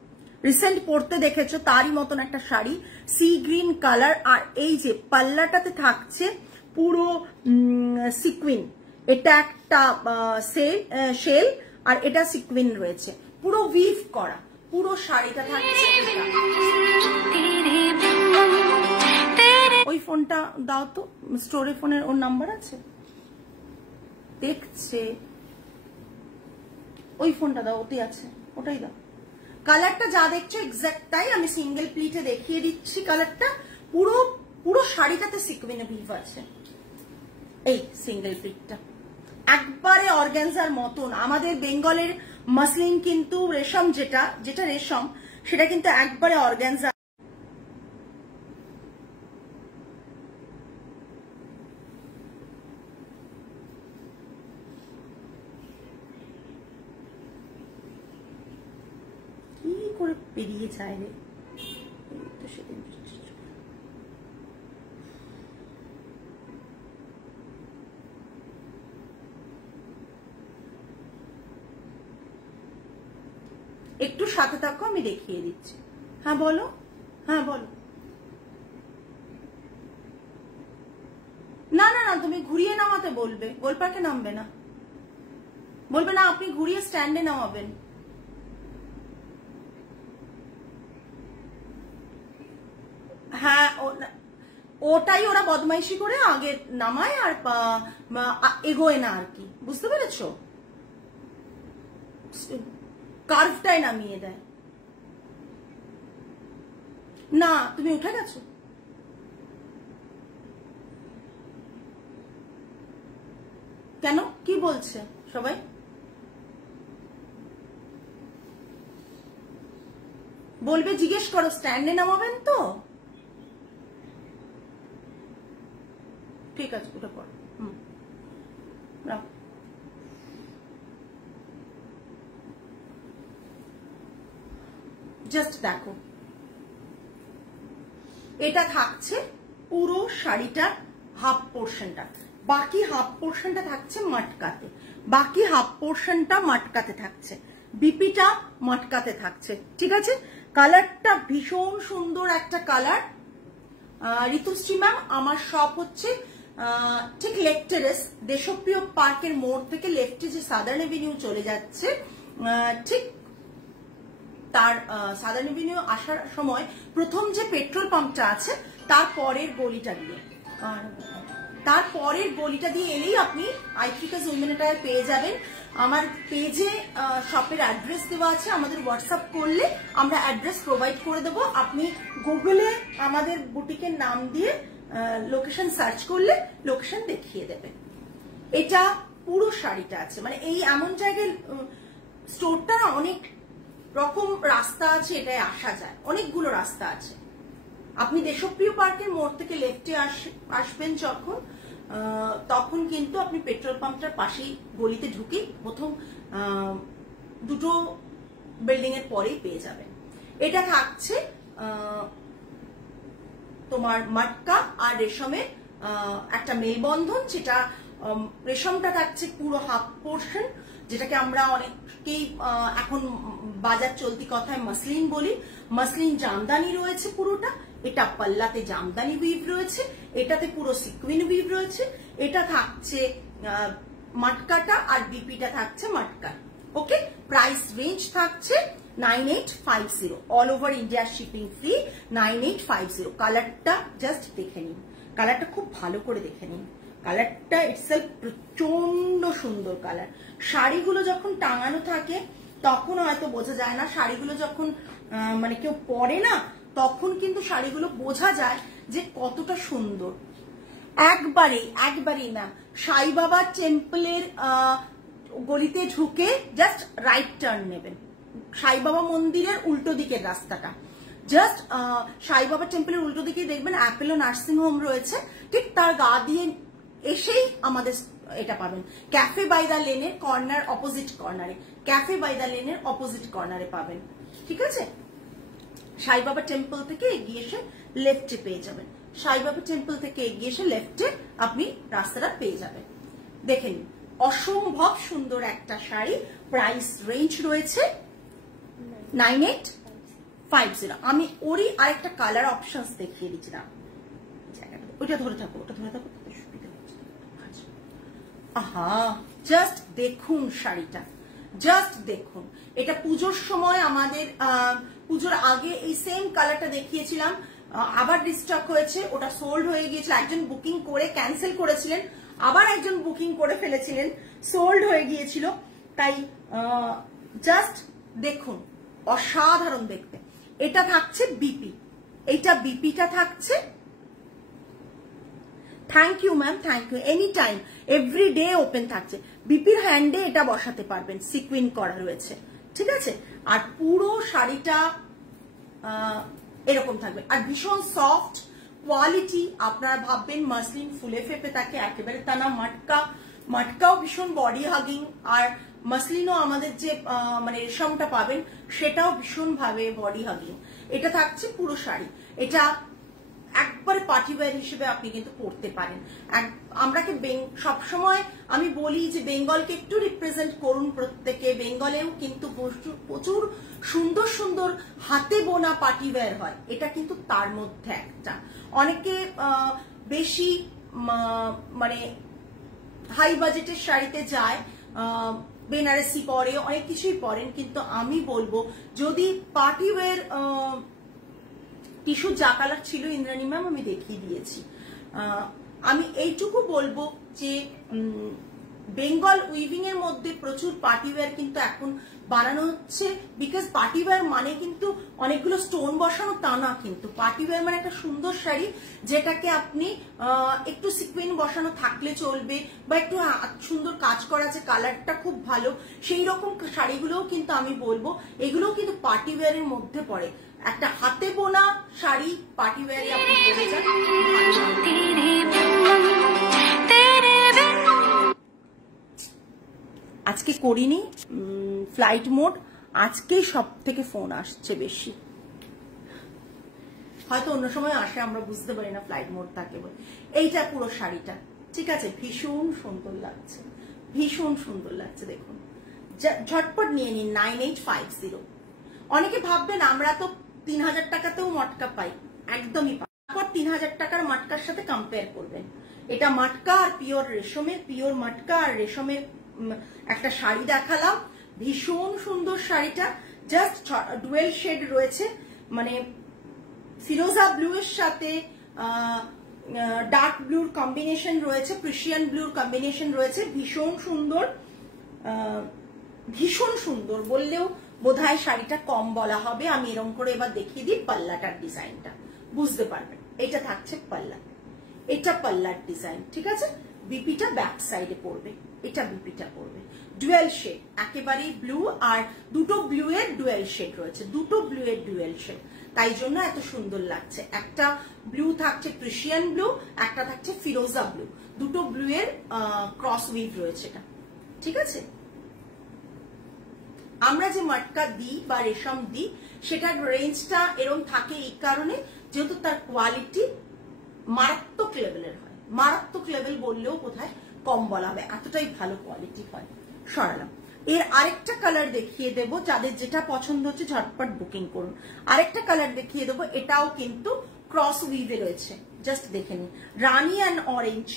রিসেন্ট পরতে দেখেছো তারই মতন একটা শাড়ি, সি গ্রিন কালার, আর এই যে পাল্লাটাতে থাকছে পুরো সিকুইন, এটা একটা শেল আর এটা সিকুইন রয়েছে, পুরো উইভ করা, পুরো শাড়িটা থাকছে। ওই ফোনটা দাও তো, স্টোরে ফোনের ওর নাম্বার আছে, দেখছে, ওই ফোনটা দাও, ওতে আছে, ওটাই দাও। কালারটা যা দেখছো এক্সাক্ট তাই, আমি সিঙ্গেল প্লিটে দেখিয়ে দিচ্ছি কালারটা। পুরো পুরো শাড়িটাতে সিকুইনে ভিভ আছে। এই সিঙ্গেল প্লিটটা একবারে অর্গানজার মতন। আমাদের বেঙ্গলের মাসলিন কিন্তু রেশম, যেটা রেশম সেটা কিন্তু একবারে অর্গানজা। কি করে পেরিয়ে যায় রে, একটু সাথে থাকো, আমি দেখিয়ে দিচ্ছি। হ্যাঁ বলো, হ্যাঁ বলো। না না না, তুমি ঘুরিয়ে নামাতে বলবে, গোলপাকে নামবে না, বলবে না আপনি ঘুরিয়ে স্ট্যান্ডে নামাবেন। হ্যাঁ, ওটাই ওরা বদমাইশি করে আগে নামায় আর এগোয় না আর কি, বুঝতে পেরেছো? কার্ভটাই নামিয়ে দেয়। না তুমি উঠে গেছো, কেন কি বলছে সবাই? বলবে জিজ্ঞেস করো স্ট্যান্ডে নামাবেন তো, ঠিক আছে উঠে পড়ো। জাস্ট দেখো, এটা থাকছে পুরো শাড়িটার হাফ পোর্শনটা, বাকি হাফ পোর্শনটা থাকছে মাটকাতে, বাকি হাফ পোর্শনটা মাটকাতে থাকছে, বিপিটা মাটকাতে থাকছে। ঠিক আছে, কালারটা ভীষণ সুন্দর একটা কালার। ঋতুশ্রী ম্যাম, আমার শপ হচ্ছে ঠিক লেক টেরেস, দেশপ্রিয় পার্কের মোড় থেকে লেফটে যে সাদার্ন এভিনিউ চলে যাচ্ছে, ঠিক তার সাদার্ন এভিনিউ আসার সময় প্রথম যে পেট্রোল পাম্পটা আছে তার পরের গলিটা দিয়ে এলেই আপনি আইফ্রিকাস উইমেন অ্যাটায়ার পেয়ে যাবেন। আমার পেজে শপের অ্যাড্রেস দেওয়া আছে, আমাদের হোয়াটসঅ্যাপ করলে আমরা অ্যাড্রেস প্রোভাইড করে দেবো। আপনি গুগলে আমাদের বুটিকের নাম দিয়ে লোকেশন সার্চ করলে লোকেশন দেখিয়ে দেবে। এটা পুরো শাড়িটা আছে, মানে এই এমন জায়গায় স্টোরটা অনেক রকম রাস্তা আছে, এটাই আসা যায়, অনেকগুলো রাস্তা আছে। আপনি দেশপ্রিয় পার্কের মোড় থেকে লেফটে আসবেন তখন কিন্তু আপনি পেট্রোল পাম্পটার পাশেই গলিতে ঢুকে প্রথম দুটো বিল্ডিং এর পরেই পেয়ে যাবেন। এটা থাকছে তোমার মাটকা আর রেশমের একটা মেলবন্ধন, যেটা রেশমটা থাকছে পুরো হাফ পোর্শন, যেটাকে আমরা অনেকেই এখন বাজার চলতি কথায় মাসলিন বলি। মাসলিন জামদানি রয়েছে পুরোটা, এটা পাল্লাতে জামদানি উইভ রয়েছে, এটাতে পুরো সিকুইন উইভ রয়েছে। এটা থাকছে মাটকাটা আর বিপিটা থাকছে মাটকা। ওকে, প্রাইস রেঞ্জ থাকছে 9850, all over India shipping free, 9850। কালারটা জাস্ট দেখে নিন, কালারটা খুব ভালো করে দেখে নিন। কালারটা ইটসেলফ প্রচন্ড সুন্দর কালার। শাড়িগুলো যখন টাঙানো থাকে তখন হয়তো বোঝা যায় না, শাড়িগুলো যখন মানে কেউ পরে না তখন কিন্তু শাড়িগুলো বোঝা যায় যে কতটা সুন্দর। একবারেই ম্যাম সাই বাবা টেম্পলের গলিতে ঢুকে জাস্ট রাইট টার্ন নেবেন, সাই বাবা মন্দিরের উল্টো দিকের রাস্তাটা, জাস্ট সাই বাবা টেম্পলের উল্টো দিকে দেখবেন অ্যাপেলো নার্সিং হোম রয়েছে, ঠিক তার গা দিয়ে এসেই আমাদের এটা পাবেন। ক্যাফে বাই দা লেনের কর্নার, অপোজিট কর্নারে, ক্যাফে বাই দা লেনের অপোজিট কর্নারে পাবেন। ঠিক আছে, সাই বাবা টেম্পল থেকে এগিয়ে এসে লেফটে পেয়ে যাবেন, সাই বাবা টেম্পল থেকে এগিয়ে এসে লেফটে আপনি রাস্তাটা পেয়ে যাবেন। দেখেন অসম্ভব সুন্দর একটা শাড়ি, প্রাইস রেঞ্জ রয়েছে 9850। আমি ওরই আরেকটা কালার অপশনস দেখিয়ে দিচ্ছিলাম, ওটা ধরে থাকো, আহা জাস্ট দেখুন শাড়িটা, জাস্ট দেখুন। এটা পুজোর সময় আমাদের পুজোর আগে এই সেম কালারটা দেখিয়েছিলাম, আবার রিস্টক হয়েছে, ওটা সোল্ড হয়ে গিয়েছিল। একজন বুকিং করে ক্যান্সেল করেছিলেন, আবার একজন বুকিং করে ফেলেছিলেন, সোল্ড হয়ে গিয়েছিল। তাই জাস্ট দেখুন, অসাধারণ দেখতে। এটা থাকছে বিপি, এইটা বিপিটা থাকছে। Thank you ma'am, thank you. Any time every day open থাকছে। বিপির হ্যান্ডে এটা বসাতে পারবেন, সিকুইন করা রয়েছে। ঠিক আছে, আর পুরো শাড়িটা এরকম থাকবে, আর ভীষণ সফট কোয়ালিটি। আপনারা ভাববেন মাসলিন ফুলে ফেপে থাকে, একেবারে তা না। মাটকাও ভীষণ বডি হাগিং, আর মাসলিনও আমাদের যে মানে রেশমটা পাবেন সেটাও ভীষণ ভাবে বডি হাগিং। এটা থাকছে পুরো শাড়ি, এটা একবারে পার্টিওয়্যার হিসেবে আপনি কিন্তু পরতে পারেন। আমরাকে সবসময় আমি বলি যে বেঙ্গলকে একটু রিপ্রেজেন্ট করুন প্রত্যেকে। বেঙ্গলেও কিন্তু প্রচুর সুন্দর সুন্দর হাতে বোনা পার্টিওয়্যার হয়, এটা কিন্তু তার মধ্যে একটা। অনেকে বেশি মানে হাই বাজেটের শাড়িতে যায়, বেনারসি পরে, অনেক কিছুই পরেন, কিন্তু আমি বলবো যদি পার্টিওয়্যার টিস্যু যা কালার ছিল ইন্দ্রাণী ম্যাম আমি দেখিয়ে দিয়েছি। আমি এইটুকু বলবো যে বেঙ্গল উইভিং এর মধ্যে প্রচুর পার্টিওয়্যার কিন্তু এখন বানানো হচ্ছে, বিকজ পার্টিওয়্যার মানে কিন্তু অনেকগুলো স্টোন বসানো তা না, কিন্তু পার্টিওয়্যার মানে একটা সুন্দর শাড়ি যেটাকে আপনি একটু সিকুইন বসানো থাকলে চলবে, বা একটু সুন্দর কাজ করা আছে, কালারটা খুব ভালো, সেই রকম শাড়িগুলোও কিন্তু আমি বলবো এগুলোও কিন্তু পার্টিওয়্যারের মধ্যে পড়ে। একটা হাতে বোনা শাড়ি পার্টিওয়্যারে আপনি পরে যান। আজকে করিনি ফ্লাইট মোড, আজকেই সব থেকে ফোন আসছে বেশি। হয়তো অন্য সময় আসে, আমরা বুঝতে পারি না, ফ্লাইট মোড থাকে বলে। এইটা পুরো শাড়িটা, ঠিক আছে, ভীষণ সুন্দর লাগছে, ভীষণ সুন্দর লাগছে। দেখুন, ঝটপট নিয়ে নিন 9850। অনেকে ভাববেন আমরা তো 3000 টাকাতেও মটকা পাই, একদমই পাই। তারপর 3000 টাকার মটকার সাথে কম্পেয়ার করবেন। এটা মটকা আর পিওর রেশমের, পিওর মটকা আর রেশমের একটা শাড়ি দেখালাম, ভীষণ সুন্দর শাড়িটা। জাস্ট ডুয়েল শেড রয়েছে, মানে ফিরোজা ব্লু এর সাথে ডার্ক ব্লুর কম্বিনেশন রয়েছে, প্রিশিয়ান ব্লুর কম্বিনেশন রয়েছে, ভীষণ সুন্দর, ভীষণ সুন্দর বললেও বোধহয় শাড়িটা কম বলা হবে। আমি এরকম করে এবার দেখিয়ে দিই পাল্লাটার ডিজাইনটা, বুঝতে পারবেন। এটা থাকছে পাল্লা, এটা পাল্লার ডিজাইন, ঠিক আছে। বিপিটা ব্যাক সাইডে পড়বে, এটা বিপিটা পড়বে ডুয়েল শেড, একেবারেই ব্লু, আর দুটো ব্লু এর ডুয়েল শেড রয়েছে, দুটো ব্লু এর ডুয়েল শেড, তাই জন্য এত সুন্দর লাগছে। একটা ব্লু থাকছে প্রিশিয়ান ব্লু, একটা থাকছে ফিরোজা ব্লু, দুটো ব্লু এর ক্রস উইভ রয়েছে এটা, ঠিক আছে। আমরা যে মটকা দিই বা রেশম দিই সেটার রেঞ্জটা এরকম থাকে এই কারণে, যেহেতু তার কোয়ালিটি মারাত্মক লেভেলের হয়, মারাত্মক লেভেল বললেও কোথায় কম বলা হবে, এতটাই ভালো কোয়ালিটি হয়। সরালাম। এর আরেকটা কালার দেখিয়ে দেবো, যাদের যেটা পছন্দ হচ্ছে ঝটপট বুকিং করুন। আরেকটা কালার দেখিয়ে দেবো, এটাও কিন্তু ক্রস উইভে রয়েছে, জাস্ট দেখে নিন, rani and orange,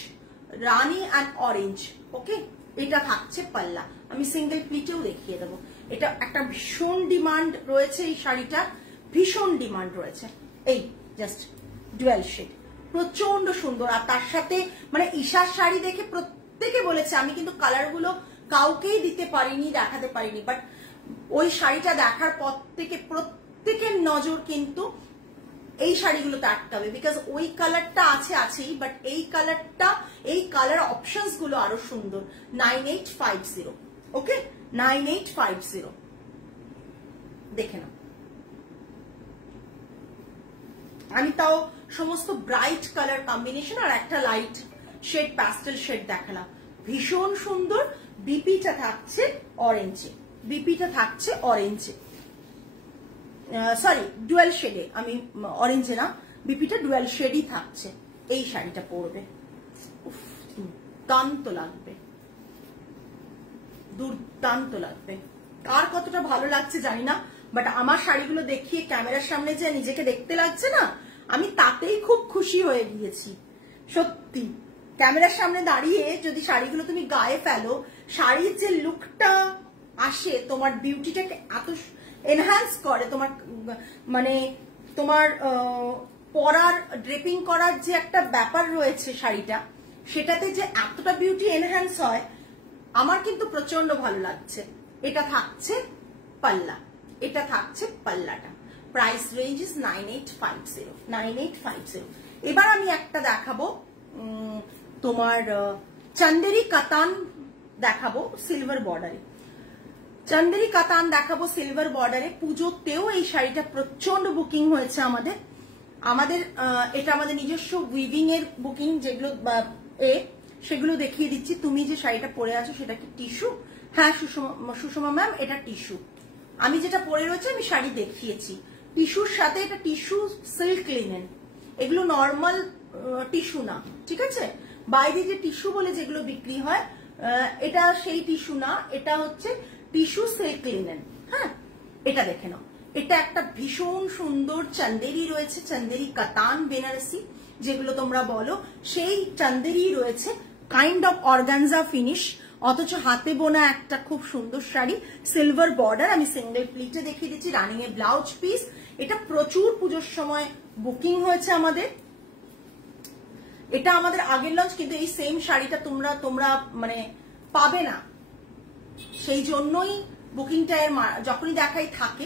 rani and orange, okay. এটা থাকছে পাল্লা, আমি সিঙ্গেল প্লিটেও দেখিয়ে দেবো। এটা একটা ভীষণ ডিমান্ড রয়েছে, এই শাড়িটা ভীষণ ডিমান্ড রয়েছে। এই জাস্ট ডুয়াল শেড, প্রচন্ড সুন্দর। আর তার সাথে মানে ঈশার শাড়ি দেখে প্রত্যেকে বলেছে, আমি কিন্তু কালারগুলো কাউকেই দিতে পারিনি, দেখাতে পারিনি, বাট ওই শাড়িটা দেখার পর থেকে প্রত্যেকের নজর কিন্তু এই শাড়িগুলোতে আটকাবে, বিকজ ওই কালারটা আছেই, বাট এই কালারটা, এই কালার অপশনস গুলো আরো সুন্দর। 9850, ওকে, 9850 দেখে নাও। আমি তাও সমস্ত ব্রাইট কালার কম্বিনেশন আর একটা লাইট শেড প্যাস্টেল শেড দেখালাম, ভীষণ সুন্দর। বিপিটা থাকছে অরেঞ্জে, বিপিটা থাকছে অরেঞ্জে, সরি ডুয়েল শেডে, আমি অরেঞ্জে না, বিপিটা ডুয়েল শেডই থাকছে। এই শাড়িটা পরবে, দুর্দান্ত লাগবে, দুর্দান্ত লাগবে। কার কতটা ভালো লাগছে জানি না, বাট আমার শাড়িগুলো দেখিয়ে ক্যামেরার সামনে যে নিজেকে দেখতে লাগছে না, আমি তাতেই খুব খুশি হয়ে গিয়েছি সত্যি। ক্যামেরার সামনে দাঁড়িয়ে যদি শাড়িগুলো তুমি গায়ে ফেলো, শাড়ির যে লুকটা আসে, তোমার বিউটিটাকে এত এনহ্যান্স করে, তোমার মানে তোমার পরার ড্রেপিং করার যে একটা ব্যাপার রয়েছে শাড়িটা, সেটাতে যে এতটা বিউটি এনহ্যান্স হয়, আমার কিন্তু প্রচন্ড ভালো লাগছে। এটা থাকছে পাল্লা, এটা থাকছে পাল্লাটা, প্রাইস রেঞ্জ ইজ 9850, 9850। এবার আমি একটা দেখাবো তোমার চান্দেরি কাতান দেখাবো সিলভার বর্ডারে, চান্দেরি কাতান দেখাবো সিলভার বর্ডারে। পুজোতেও এই শাড়িটা প্রচন্ড বুকিং হয়েছে আমাদের, এটা আমাদের নিজস্ব উইভিং এর বুকিং, যেগুলো সেগুলো দেখিয়ে দিচ্ছি। তুমি যে শাড়িটা পরে আছো সেটা কি টিস্যু? হ্যাঁ সুষমা ম্যাম, এটা টিস্যু। আমি যেটা পরে রয়েছে আমি শাড়ি দেখিয়েছি, টিস্যুর সাথে এটা টিস্যু সিল্ক লিনেন, এগুলো নর্মাল টিস্যু না, ঠিক আছে। বাইরে যে টিস্যু বলে যেগুলো বিক্রি হয়, এটা সেই টিস্যু না, এটা হচ্ছে টিস্যু সিল্ক লিনেন। হ্যাঁ, এটা দেখে নাও, এটা একটা ভীষণ সুন্দর চান্দেরি রয়েছে, চান্দেরি কাতান বেনারসি যেগুলো তোমরা বলো, সেই চান্দেরি রয়েছে, কাইন্ড অফ অর্গানজা ফিনিশ, অথচ হাতে বোনা একটা খুব সুন্দর শাড়ি, সিলভার বর্ডার। আমি সিঙ্গেল প্লিটে দেখিয়ে দিচ্ছি, রানিং এ ব্লাউজ পিস। এটা প্রচুর পুজোর সময় বুকিং হয়েছে আমাদের, এটা আমাদের আগের লঞ্চ, কিন্তু এই সেম শাড়িটা তোমরা মানে পাবে না, সেই জন্যই বুকিংটা এর যখনই দেখাই থাকে।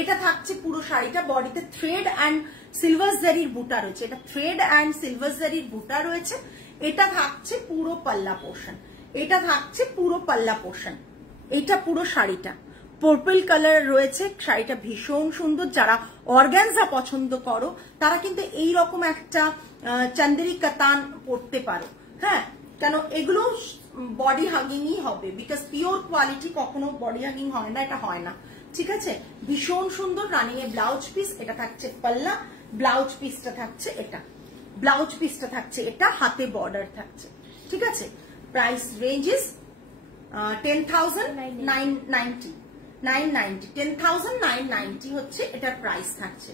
এটা থাকছে পুরো শাড়িটা, বডিতে থ্রেড অ্যান্ড সিলভার জারির বুটা রয়েছে, এটা থ্রেড অ্যান্ড সিলভার জারির বুটা রয়েছে। এটা থাকছে পুরো পাল্লা পোর্শন, এটা থাকছে পুরো পাল্লা পোর্শন। এটা পুরো শাড়িটা পার্পল কালার রয়েছে, শাড়িটা ভীষণ সুন্দর। যারা অর্গানজা পছন্দ করো তারা কিন্তু এই রকম একটা চান্দেরি কাতান পরতে পারো। হ্যাঁ, কেন এগুলো বডি হাগিংই হবে, বিকজ পিওর কোয়ালিটি কখনো বডি হাগিং হয় না, এটা হয় না, ঠিক আছে। ভীষণ সুন্দর রানিং এ ব্লাউজ পিস, এটা থাকছে পাল্লা, ব্লাউজ পিসটা থাকছে এটা, ব্লাউজ পিসটা থাকছে এটা, হাতে বর্ডার থাকছে, ঠিক আছে। প্রাইস রেঞ্জ ইজ 10,990, 10,990 হচ্ছে এটার প্রাইস থাকছে,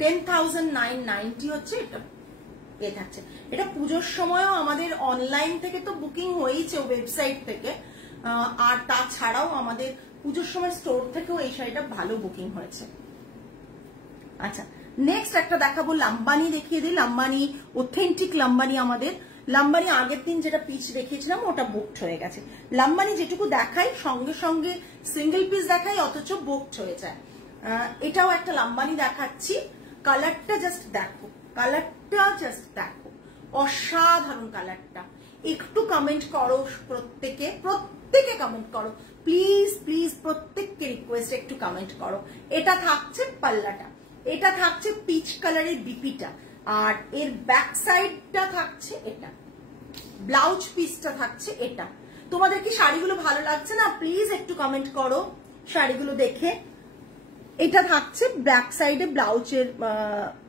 10,990 হচ্ছে এটা এ থাকছে। এটা পুজোর সময়ও আমাদের অনলাইন থেকে তো বুকিং হয়েছে ওয়েবসাইট থেকে, আর তাছাড়াও আমাদের পুজোর সময় স্টোর থেকেও এই শাড়িটা ভালো বুকিং হয়েছে। আচ্ছা, নেক্সট একটা দেখাবো লাম্বানি, দেখিয়ে দিই। লাম্বানি অথেন্টিক লাম্বানি, আমাদের লাম্বানি আগের দিন যেটা পিচ দেখিয়েছিলাম ওটা বুকড হয়ে গেছে। লাম্বানি যেটুকু দেখাই সঙ্গে সঙ্গে সিঙ্গেল পিস দেখাই, অথচ বুকড হয়ে যায়। এটাও একটা লাম্বানি দেখাচ্ছি, কালারটা জাস্ট দেখো, কালারটা জাস্ট দেখো, অসাধারণ কালারটা। একটু কমেন্ট করো প্রত্যেকে, প্রত্যেকে কমেন্ট করো প্লিজ প্লিজ, প্রত্যেককে রিকোয়েস্ট একটু কমেন্ট করো। এটা থাকছে পাল্লাটা, এটা থাকছে পিচ কালারের বিপিটা, আর এর ব্যাক সাইডটা থাকছে এটা, ব্লাউজ পিসটা থাকছে এটা। তোমাদের কি শাড়িগুলো ভালো লাগছে না? প্লিজ একটু কমেন্ট করো শাড়িগুলো দেখে। এটা থাকছে ব্যাক সাইডে ব্লাউজের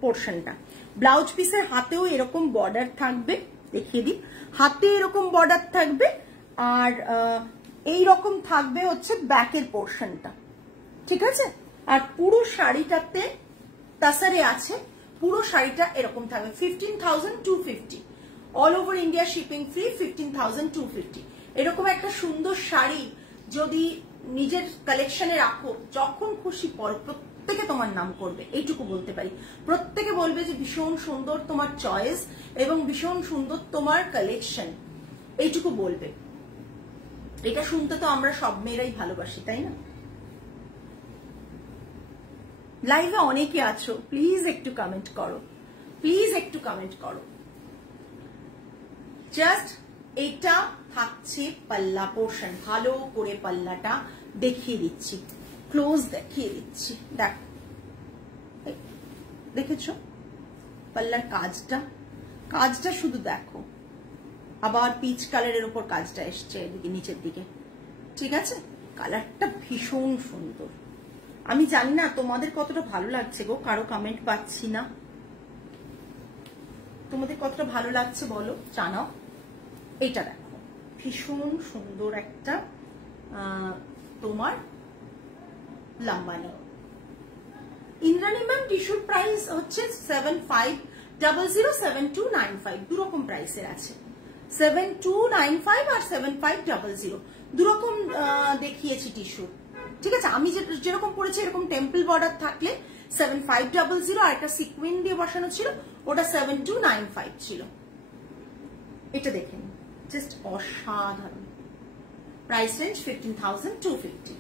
পোর্শনটা, ব্লাউজ পিসের হাতেও এরকম বর্ডার থাকবে, দেখিয়ে দিই, হাতে এরকম বর্ডার থাকবে, আর এই রকম থাকবে হচ্ছে ব্যাকের পোর্শনটা, ঠিক আছে। আর পুরো শাড়িটাতে তাসারে আছে, পুরো শাড়িটা এরকম থাকবে। 15,250, all over India shipping free, 15,250। এরকম একটা সুন্দর শাড়ি যদি নিজের কালেকশনে রাখো, যখন খুশি পরো, প্রত্যেকে তোমার নাম করবে, এইটুকু বলতে পারি। প্রত্যেকে বলবে যে ভীষণ সুন্দর তোমার চয়েস এবং ভীষণ সুন্দর তোমার কালেকশন, এইটুকু বলবে। এটা শুনতে তো আমরা সব মেয়েরাই ভালোবাসি, তাই না? লাইভে অনেকে আছো, প্লিজ একটু কমেন্ট করো, প্লিজ একটু কমেন্ট করো। জাস্ট এটা থাকছে পাল্লা পোর্শন, ভালো করে পাল্লাটা দেখিয়ে দিচ্ছি, ক্লোজ দেখিয়ে দিচ্ছি। দেখো, দেখেছো পাল্লার কাজটা, কাজটা শুধু দেখো। আবার পিচ কালারের উপর কাজটা এসছে এদিকে নিচের দিকে, ঠিক আছে। কালারটা ভীষণ সুন্দর। আমি জানি না তোমাদের কতটা ভালো লাগছে গো, কারো কমেন্ট পাচ্ছি না। তোমাদের কতটা ভালো লাগছে বলো, জানাও। এটা দেখো, ভীষণ সুন্দর একটা তোমার লাম্বানি। ইন্দ্রাণী ম্যাম টিস্যুর প্রাইস হচ্ছে 7500, 7295, দুরকম প্রাইসের আছে। 7295 আর 7500 দুরকম দেখিয়েছি টিস্যু, ঠিক আছে। আমি যেরকম পড়েছি এরকম টেম্পল বর্ডার থাকলে 7500, আর একটা সিকুইন দিয়ে বসানো ছিল ওটা 7295 ছিল। এটা দেখেন, জাস্ট অসাধারণ। Price range 15,250।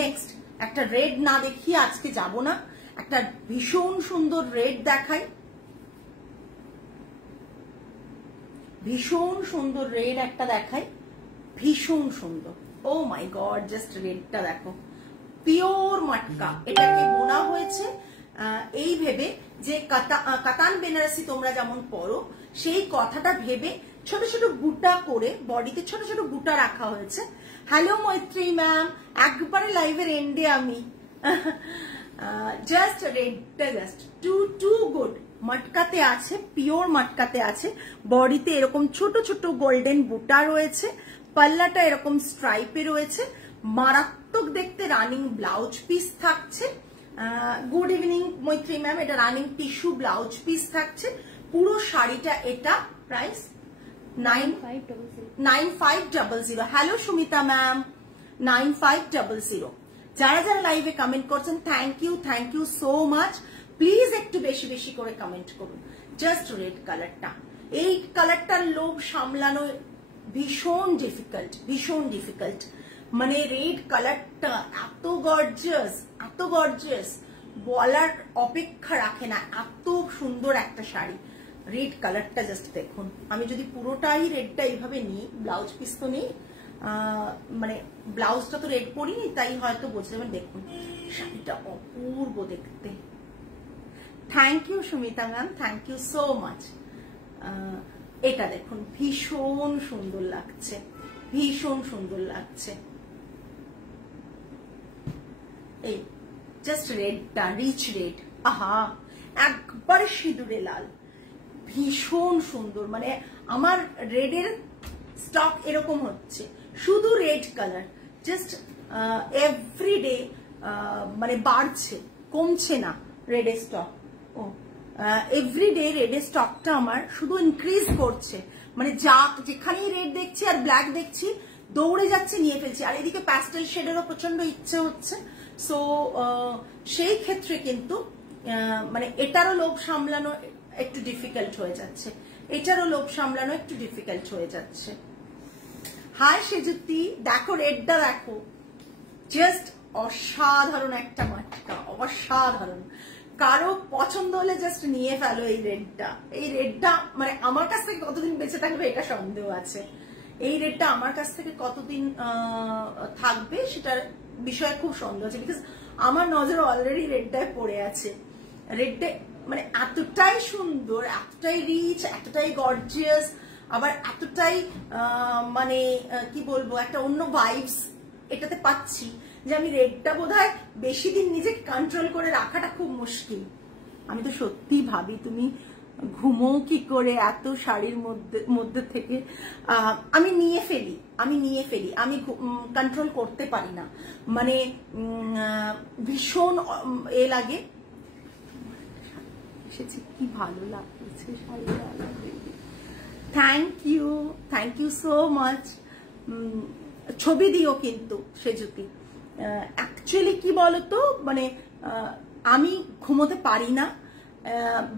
নেক্সট একটা রেড না দেখিয়ে আজকে যাব না, একটা ভীষণ সুন্দর রেড দেখাই, ভীষণ সুন্দর রেড একটা দেখাই, ভীষণ সুন্দর। ও মাই গড, জাস্ট রেডটা দেখো, পিওর মটকা। এটাকে বোনা হয়েছে এই ভেবে যে কাতান বেনারসি তোমরা যেমন পরো, সেই কথাটা ভেবে ছোট ছোট বুটা করে বডিতে ছোট ছোট বুটা রাখা হয়েছে। হ্যালো মৈত্রী ম্যাম, একবারে লাইভের এন্ডে আমি জাস্ট রেডটা জাস্ট টু গুড। মটকাতে আছে, পিওর মটকাতে আছে, বডিতে এরকম ছোট ছোট গোল্ডেন বুটা রয়েছে, পাল্লাটা এরকম স্ট্রাইপে রয়েছে, মারাত্মক দেখতে রানিং ব্লাউজ পিস থাকছে। গুড ইভিনিং মৈত্রী ম্যাম, এটা রানিং টিস্যু ব্লাউজ পিস থাকছে। পুরো শাড়িটা এটা প্রাইস 9500। Hello Sumita ma'am, 9500। যারা যারা লাইভে কমেন্ট করছেন thank you so much. Please একটু বেশি বেশি করে কমেন্ট করুন। জাস্ট রেড কালারটা, এই কালারটার লোভ সামলানো ভীষণ ডিফিকাল্ট, ভীষণ ডিফিকাল্ট। মানে রেড কালারটা এত গর্জিয়াস, এত গর্জিয়াস, বলার অপেক্ষা রাখে না, এত সুন্দর একটা শাড়ি। রেড কালারটা জাস্ট দেখুন। আমি যদি পুরোটাই রেডটা এইভাবে নিই, ব্লাউজ পিস তো নেই, মানে ব্লাউজটা তো রেড পরিনি, তাই হয়তো বুঝতে যাবেন। দেখুন শাড়িটা অপূর্ব দেখতে। Thank you Sumita ma'am, thank you so much. এটা দেখুন, ভীষণ সুন্দর লাগছে, ভীষণ সুন্দর লাগছে। এই জাস্ট রেডটা, রিচ রেড, আহা একবারে সিঁদুরে লাল, ভীষণ সুন্দর। মানে আমার রেডের স্টক এরকম হচ্ছে, শুধু রেড কালার, জাস্ট এভরিডে মানে বাড়ছে, কমছে না রেডের স্টক। ও এভরিডে রেডের স্টকটা আমার শুধু ইনক্রিজ করছে, মানে যা যেখানেই রেড দেখছি আর ব্ল্যাক দেখছি দৌড়ে যাচ্ছে, নিয়ে ফেলছি। আর এদিকে প্যাস্টেল শেডেরও প্রচন্ড ইচ্ছে হচ্ছে। সো সেই ক্ষেত্রে কিন্তু মানে এটারও লোভ সামলানো একটু ডিফিকাল্ট হয়ে যাচ্ছে, এটারও লোভ সামলানো একটু ডিফিকাল্ট হয়ে যাচ্ছে। হাই সেজুতি, দেখো রেডটা দেখো, জাস্ট অসাধারণ একটা মাটকা, অসাধারণ। কারো পছন্দ হলে জাস্ট নিয়ে ফেলো এই রেডটা। এই রেডটা মানে আমার কাছ থেকে কতদিন বেঁচে থাকবে এটা সন্দেহ আছে। এই রেডটা আমার কাছ থেকে কতদিন থাকবে সেটার বিষয়ে খুব সন্দেহ আছে, বিকজ আমার নজর অলরেডি রেডটায় পড়ে আছে। রেডটা মানে এতটাই সুন্দর, এতটাই রিচ, এতটাই গর্জিয়াস, আবার এতটাই মানে কি বলবো, একটা অন্য ভাইবস এটাতে পাচ্ছি যে আমি রেডটা বোধহয় বেশি দিন নিজেকে কন্ট্রোল করে রাখাটা খুব মুশকিল। আমি তো সত্যি ভাবি তুমি ঘুমো কি করে এত শাড়ির মধ্যে থেকে। আমি নিয়ে ফেলি, আমি কন্ট্রোল করতে পারি না, মানে ভীষণ এ লাগে। এসেছি, কি ভালো লাগছে শাড়িটা, থ্যাংক ইউ সো মাচ। ছবি দিও কিন্তু সেজুতি। অ্যাকচুয়ালি কি বলতো, মানে আমি ঘুমোতে পারি না,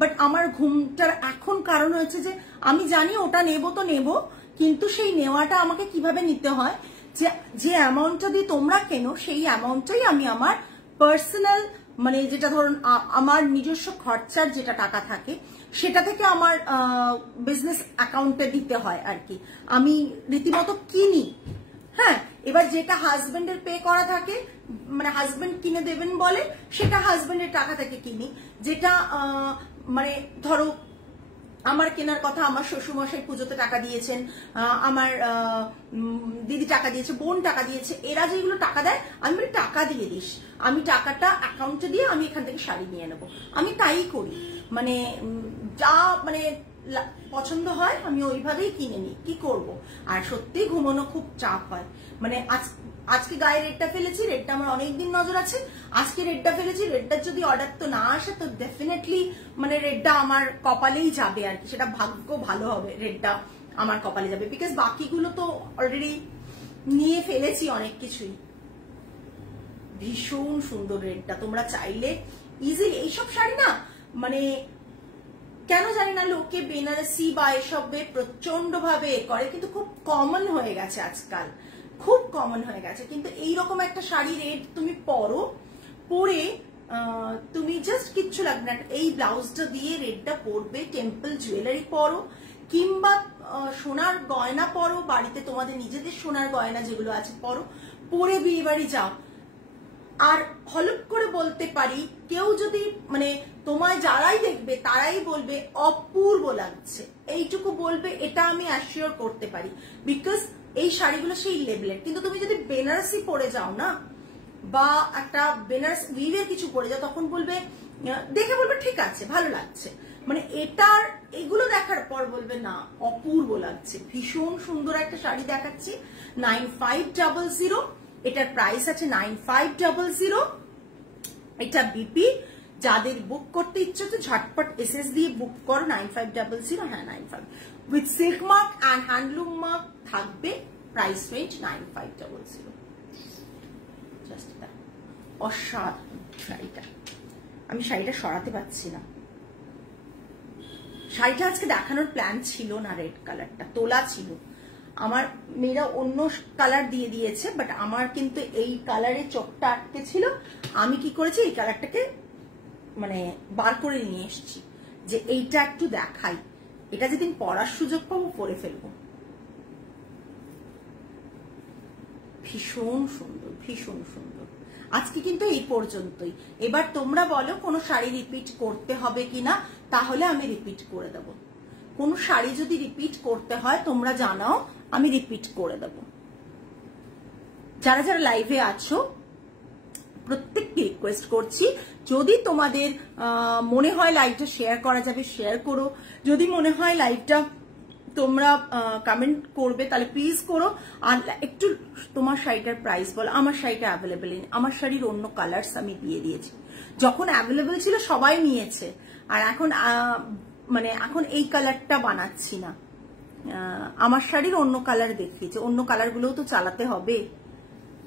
বাট আমার ঘুমটার এখন কারণ হচ্ছে যে আমি জানি ওটা নেব তো নেব, কিন্তু সেই নেওয়াটা আমাকে কিভাবে নিতে হয়, যে অ্যামাউন্টটা দিয়ে তোমরা কেনো সেই অ্যামাউন্টটাই আমি আমার পার্সোনাল, মানে যেটা ধরুন আমার নিজস্ব খরচার যেটা টাকা থাকে সেটা থেকে আমার বিজনেস অ্যাকাউন্টে দিতে হয় আর কি। আমি রীতিমতো কিনি। হ্যাঁ, এবার যেটা হাজবেন্ডের পে করা থাকে, মানে হাজবেন্ড কিনে দেবেন বলে, সেটা হাজবেন্ডের টাকা থেকে কিনি। যেটা মানে ধরো আমার কেনার কথা, আমার শ্বশুরমশাই পুজোতে টাকা দিয়েছেন, আমার দিদি টাকা দিয়েছে, বোন টাকা দিয়েছে, এরা যেগুলো টাকা দেয় আমি বলি টাকা দিয়ে দিস, আমি টাকাটা অ্যাকাউন্টে দিয়ে আমি এখান থেকে শাড়ি নিয়ে নেবো। আমি তাই করি, মানে যা মানে পছন্দ হয় আমি ওইভাবেই কিনে নিই, কি করব। আর সত্যি ঘুমানো খুব চাপ হয়, মানে আজকে গায়ে রেডটা ফেলেছি, রেডটা আমার অনেকদিন নজর আছে, আজকে রেডটা ফেলেছি, রেডটার যদি অর্ডার তো না আসে তো ডেফিনেটলি মানে রেডটা আমার কপালেই যাবে আর কি, সেটা ভাগ্য ভালো হবে, রেডটা আমার কপালে যাবে, বিকজ বাকিগুলো তো অলরেডি নিয়ে ফেলেছি অনেক কিছুই। ভীষণ সুন্দর রেডটা, তোমরা চাইলে ইজিলি এইসব শাড়ি না, মানে কেন জানি না লোকে বেনারসি বা এসবে প্রচন্ড ভাবে করে, কিন্তু খুব কমন হয়ে গেছে আজকাল, খুব কমন হয়ে গেছে। কিন্তু এইরকম একটা শাড়ি রেড তুমি পরে তুমি জাস্ট কিচ্ছু লাগবে না, এই ব্লাউজটা দিয়ে রেডটা পরবে, টেম্পল জুয়েলারি পরো কিংবা সোনার গয়না পরো, বাড়িতে তোমাদের নিজেদের সোনার গয়না যেগুলো আছে পরো, পরে বিয়ে বাড়ি যাও। আর হলপ করে বলতে পারি, কেউ যদি মানে তোমায় যারাই দেখবে তারাই বলবে অপূর্ব লাগছে, এইটুকু বলবে, এটা আমি অ্যাসিওর করতে পারি, বিকজ এই শাড়িগুলো সেই লেভেলের। কিন্তু তুমি যদি বেনারসি পরে যাও না, বা একটা বেনারসি উইভের কিছু পরে যাও, তখন বলবে, দেখে বলবে ঠিক আছে ভালো লাগছে, মানে এটার এগুলো দেখার পর বলবে না অপূর্ব লাগছে। ভীষণ সুন্দর একটা শাড়ি দেখাচ্ছি, 9500, এটার প্রাইস আছে 9500। এটা বিপি, যাদের বুক করতে ইচ্ছে তো ঝটপট এসএস দিয়ে বুক করো, 9500। হ্যাঁ 95 with silk mark and handloom mark থাকবে, প্রাইস রেঞ্জ 9500। জাস্ট অসাধারণ শাড়িটা, আমি শাড়িটা সরাতে পারছি না। শাড়িটা আজকে দেখানোর প্ল্যান ছিল না, রেড কালারটা তোলা ছিল, আমার মেয়েরা অন্য কালার দিয়ে দিয়েছে, বাট আমার কিন্তু এই কালারে চোখটা আটকে ছিল। আমি কি করেছি, এই কালারটাকে মানে বার করে নিয়ে এসেছি, যে এইটা একটু দেখাই, এটা যেদিন পরার সুযোগ পাবো পরে ফেলবো। ভীষণ সুন্দর, ভীষণ সুন্দর। আজকে কিন্তু এই পর্যন্তই। এবার তোমরা বলো কোনো শাড়ি রিপিট করতে হবে কিনা, তাহলে আমি রিপিট করে দেবো। কোনো শাড়ি যদি রিপিট করতে হয় তোমরা জানাও, আমি রিপিট করে দেব। যারা যারা লাইভে আছো প্রত্যেককে রিকোয়েস্ট করছি, যদি তোমাদের মনে হয় লাইভটা শেয়ার করা যাবে শেয়ার করো, যদি মনে হয় লাইভটা তোমরা কমেন্ট করবে তাহলে প্লিজ করো। আর একটু তোমার শাড়িটার প্রাইস বলো। আমার শাড়িটা অ্যাভেলেবেল নেই, আমার শাড়ির অন্য কালার্স আমি দিয়ে দিয়েছি, যখন অ্যাভেলেবেল ছিল সবাই নিয়েছে, আর এখন মানে এখন এই কালারটা বানাচ্ছি না, আমার শাড়ির অন্য কালার দেখিয়েছে, অন্য কালারগুলোও তো চালাতে হবে।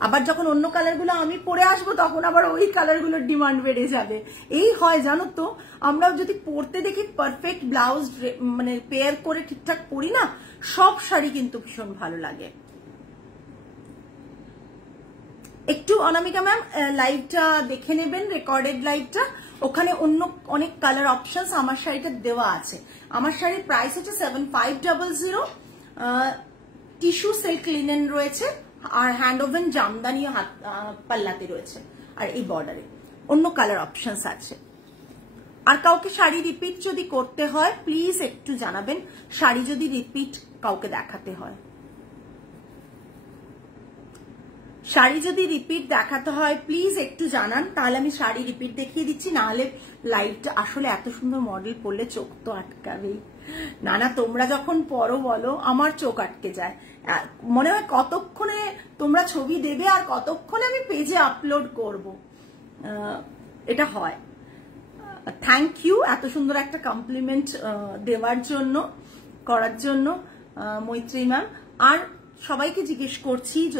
আবার যখন অন্য কালারগুলো আমি পরে আসবো তখন আবার ওই কালারগুলোর ডিমান্ড বেড়ে যাবে। এই হয় জানো তো, আমরাও যদি পরতে দেখি পারফেক্ট ব্লাউজ মানে পেয়ার করে ঠিকঠাক পরি না, সব শাড়ি কিন্তু ভীষণ ভালো লাগে। একটু অনামিকা ম্যাম লাইভটা দেখে নেবেন, রেকর্ডেড লাইভটা, ওখানে অন্য অনেক কালার অপশনস আমার শাড়িটা দেওয়া আছে। আমার শাড়ির প্রাইস হচ্ছে 7500, টিস্যু সিল্ক লিনেন রয়েছে, আর হ্যান্ড ওভেন জামদানি হাত পাল্লাতে রয়েছে, আর এই বর্ডারে অন্য কালার অপশনস আছে। আর কাউকে শাড়ি রিপিট যদি করতে হয় প্লিজ একটু জানাবেন, শাড়ি যদি রিপিট কাউকে দেখাতে হয়, শাড়ি যদি রিপিট দেখাতে হয় প্লিজ একটু জানান, তাহলে আমি শাড়ি রিপিট দেখিয়ে দিচ্ছি। নাহলে লাইভটা আসলে এত সুন্দর মডেল পরলে চোখ তো আটকাবেই। না না, তোমরা যখন পরো বলো আমার চোখ আটকে যায়, মনে হয় কতক্ষণে তোমরা ছবি দেবে আর কতক্ষণে আমি পেজে আপলোড করব, এটা হয়। থ্যাংক ইউ এত সুন্দর একটা কমপ্লিমেন্ট দেওয়ার জন্য, করার জন্য মৈত্রী ম্যাম। আর সবাইকে জিজ্ঞেস করছি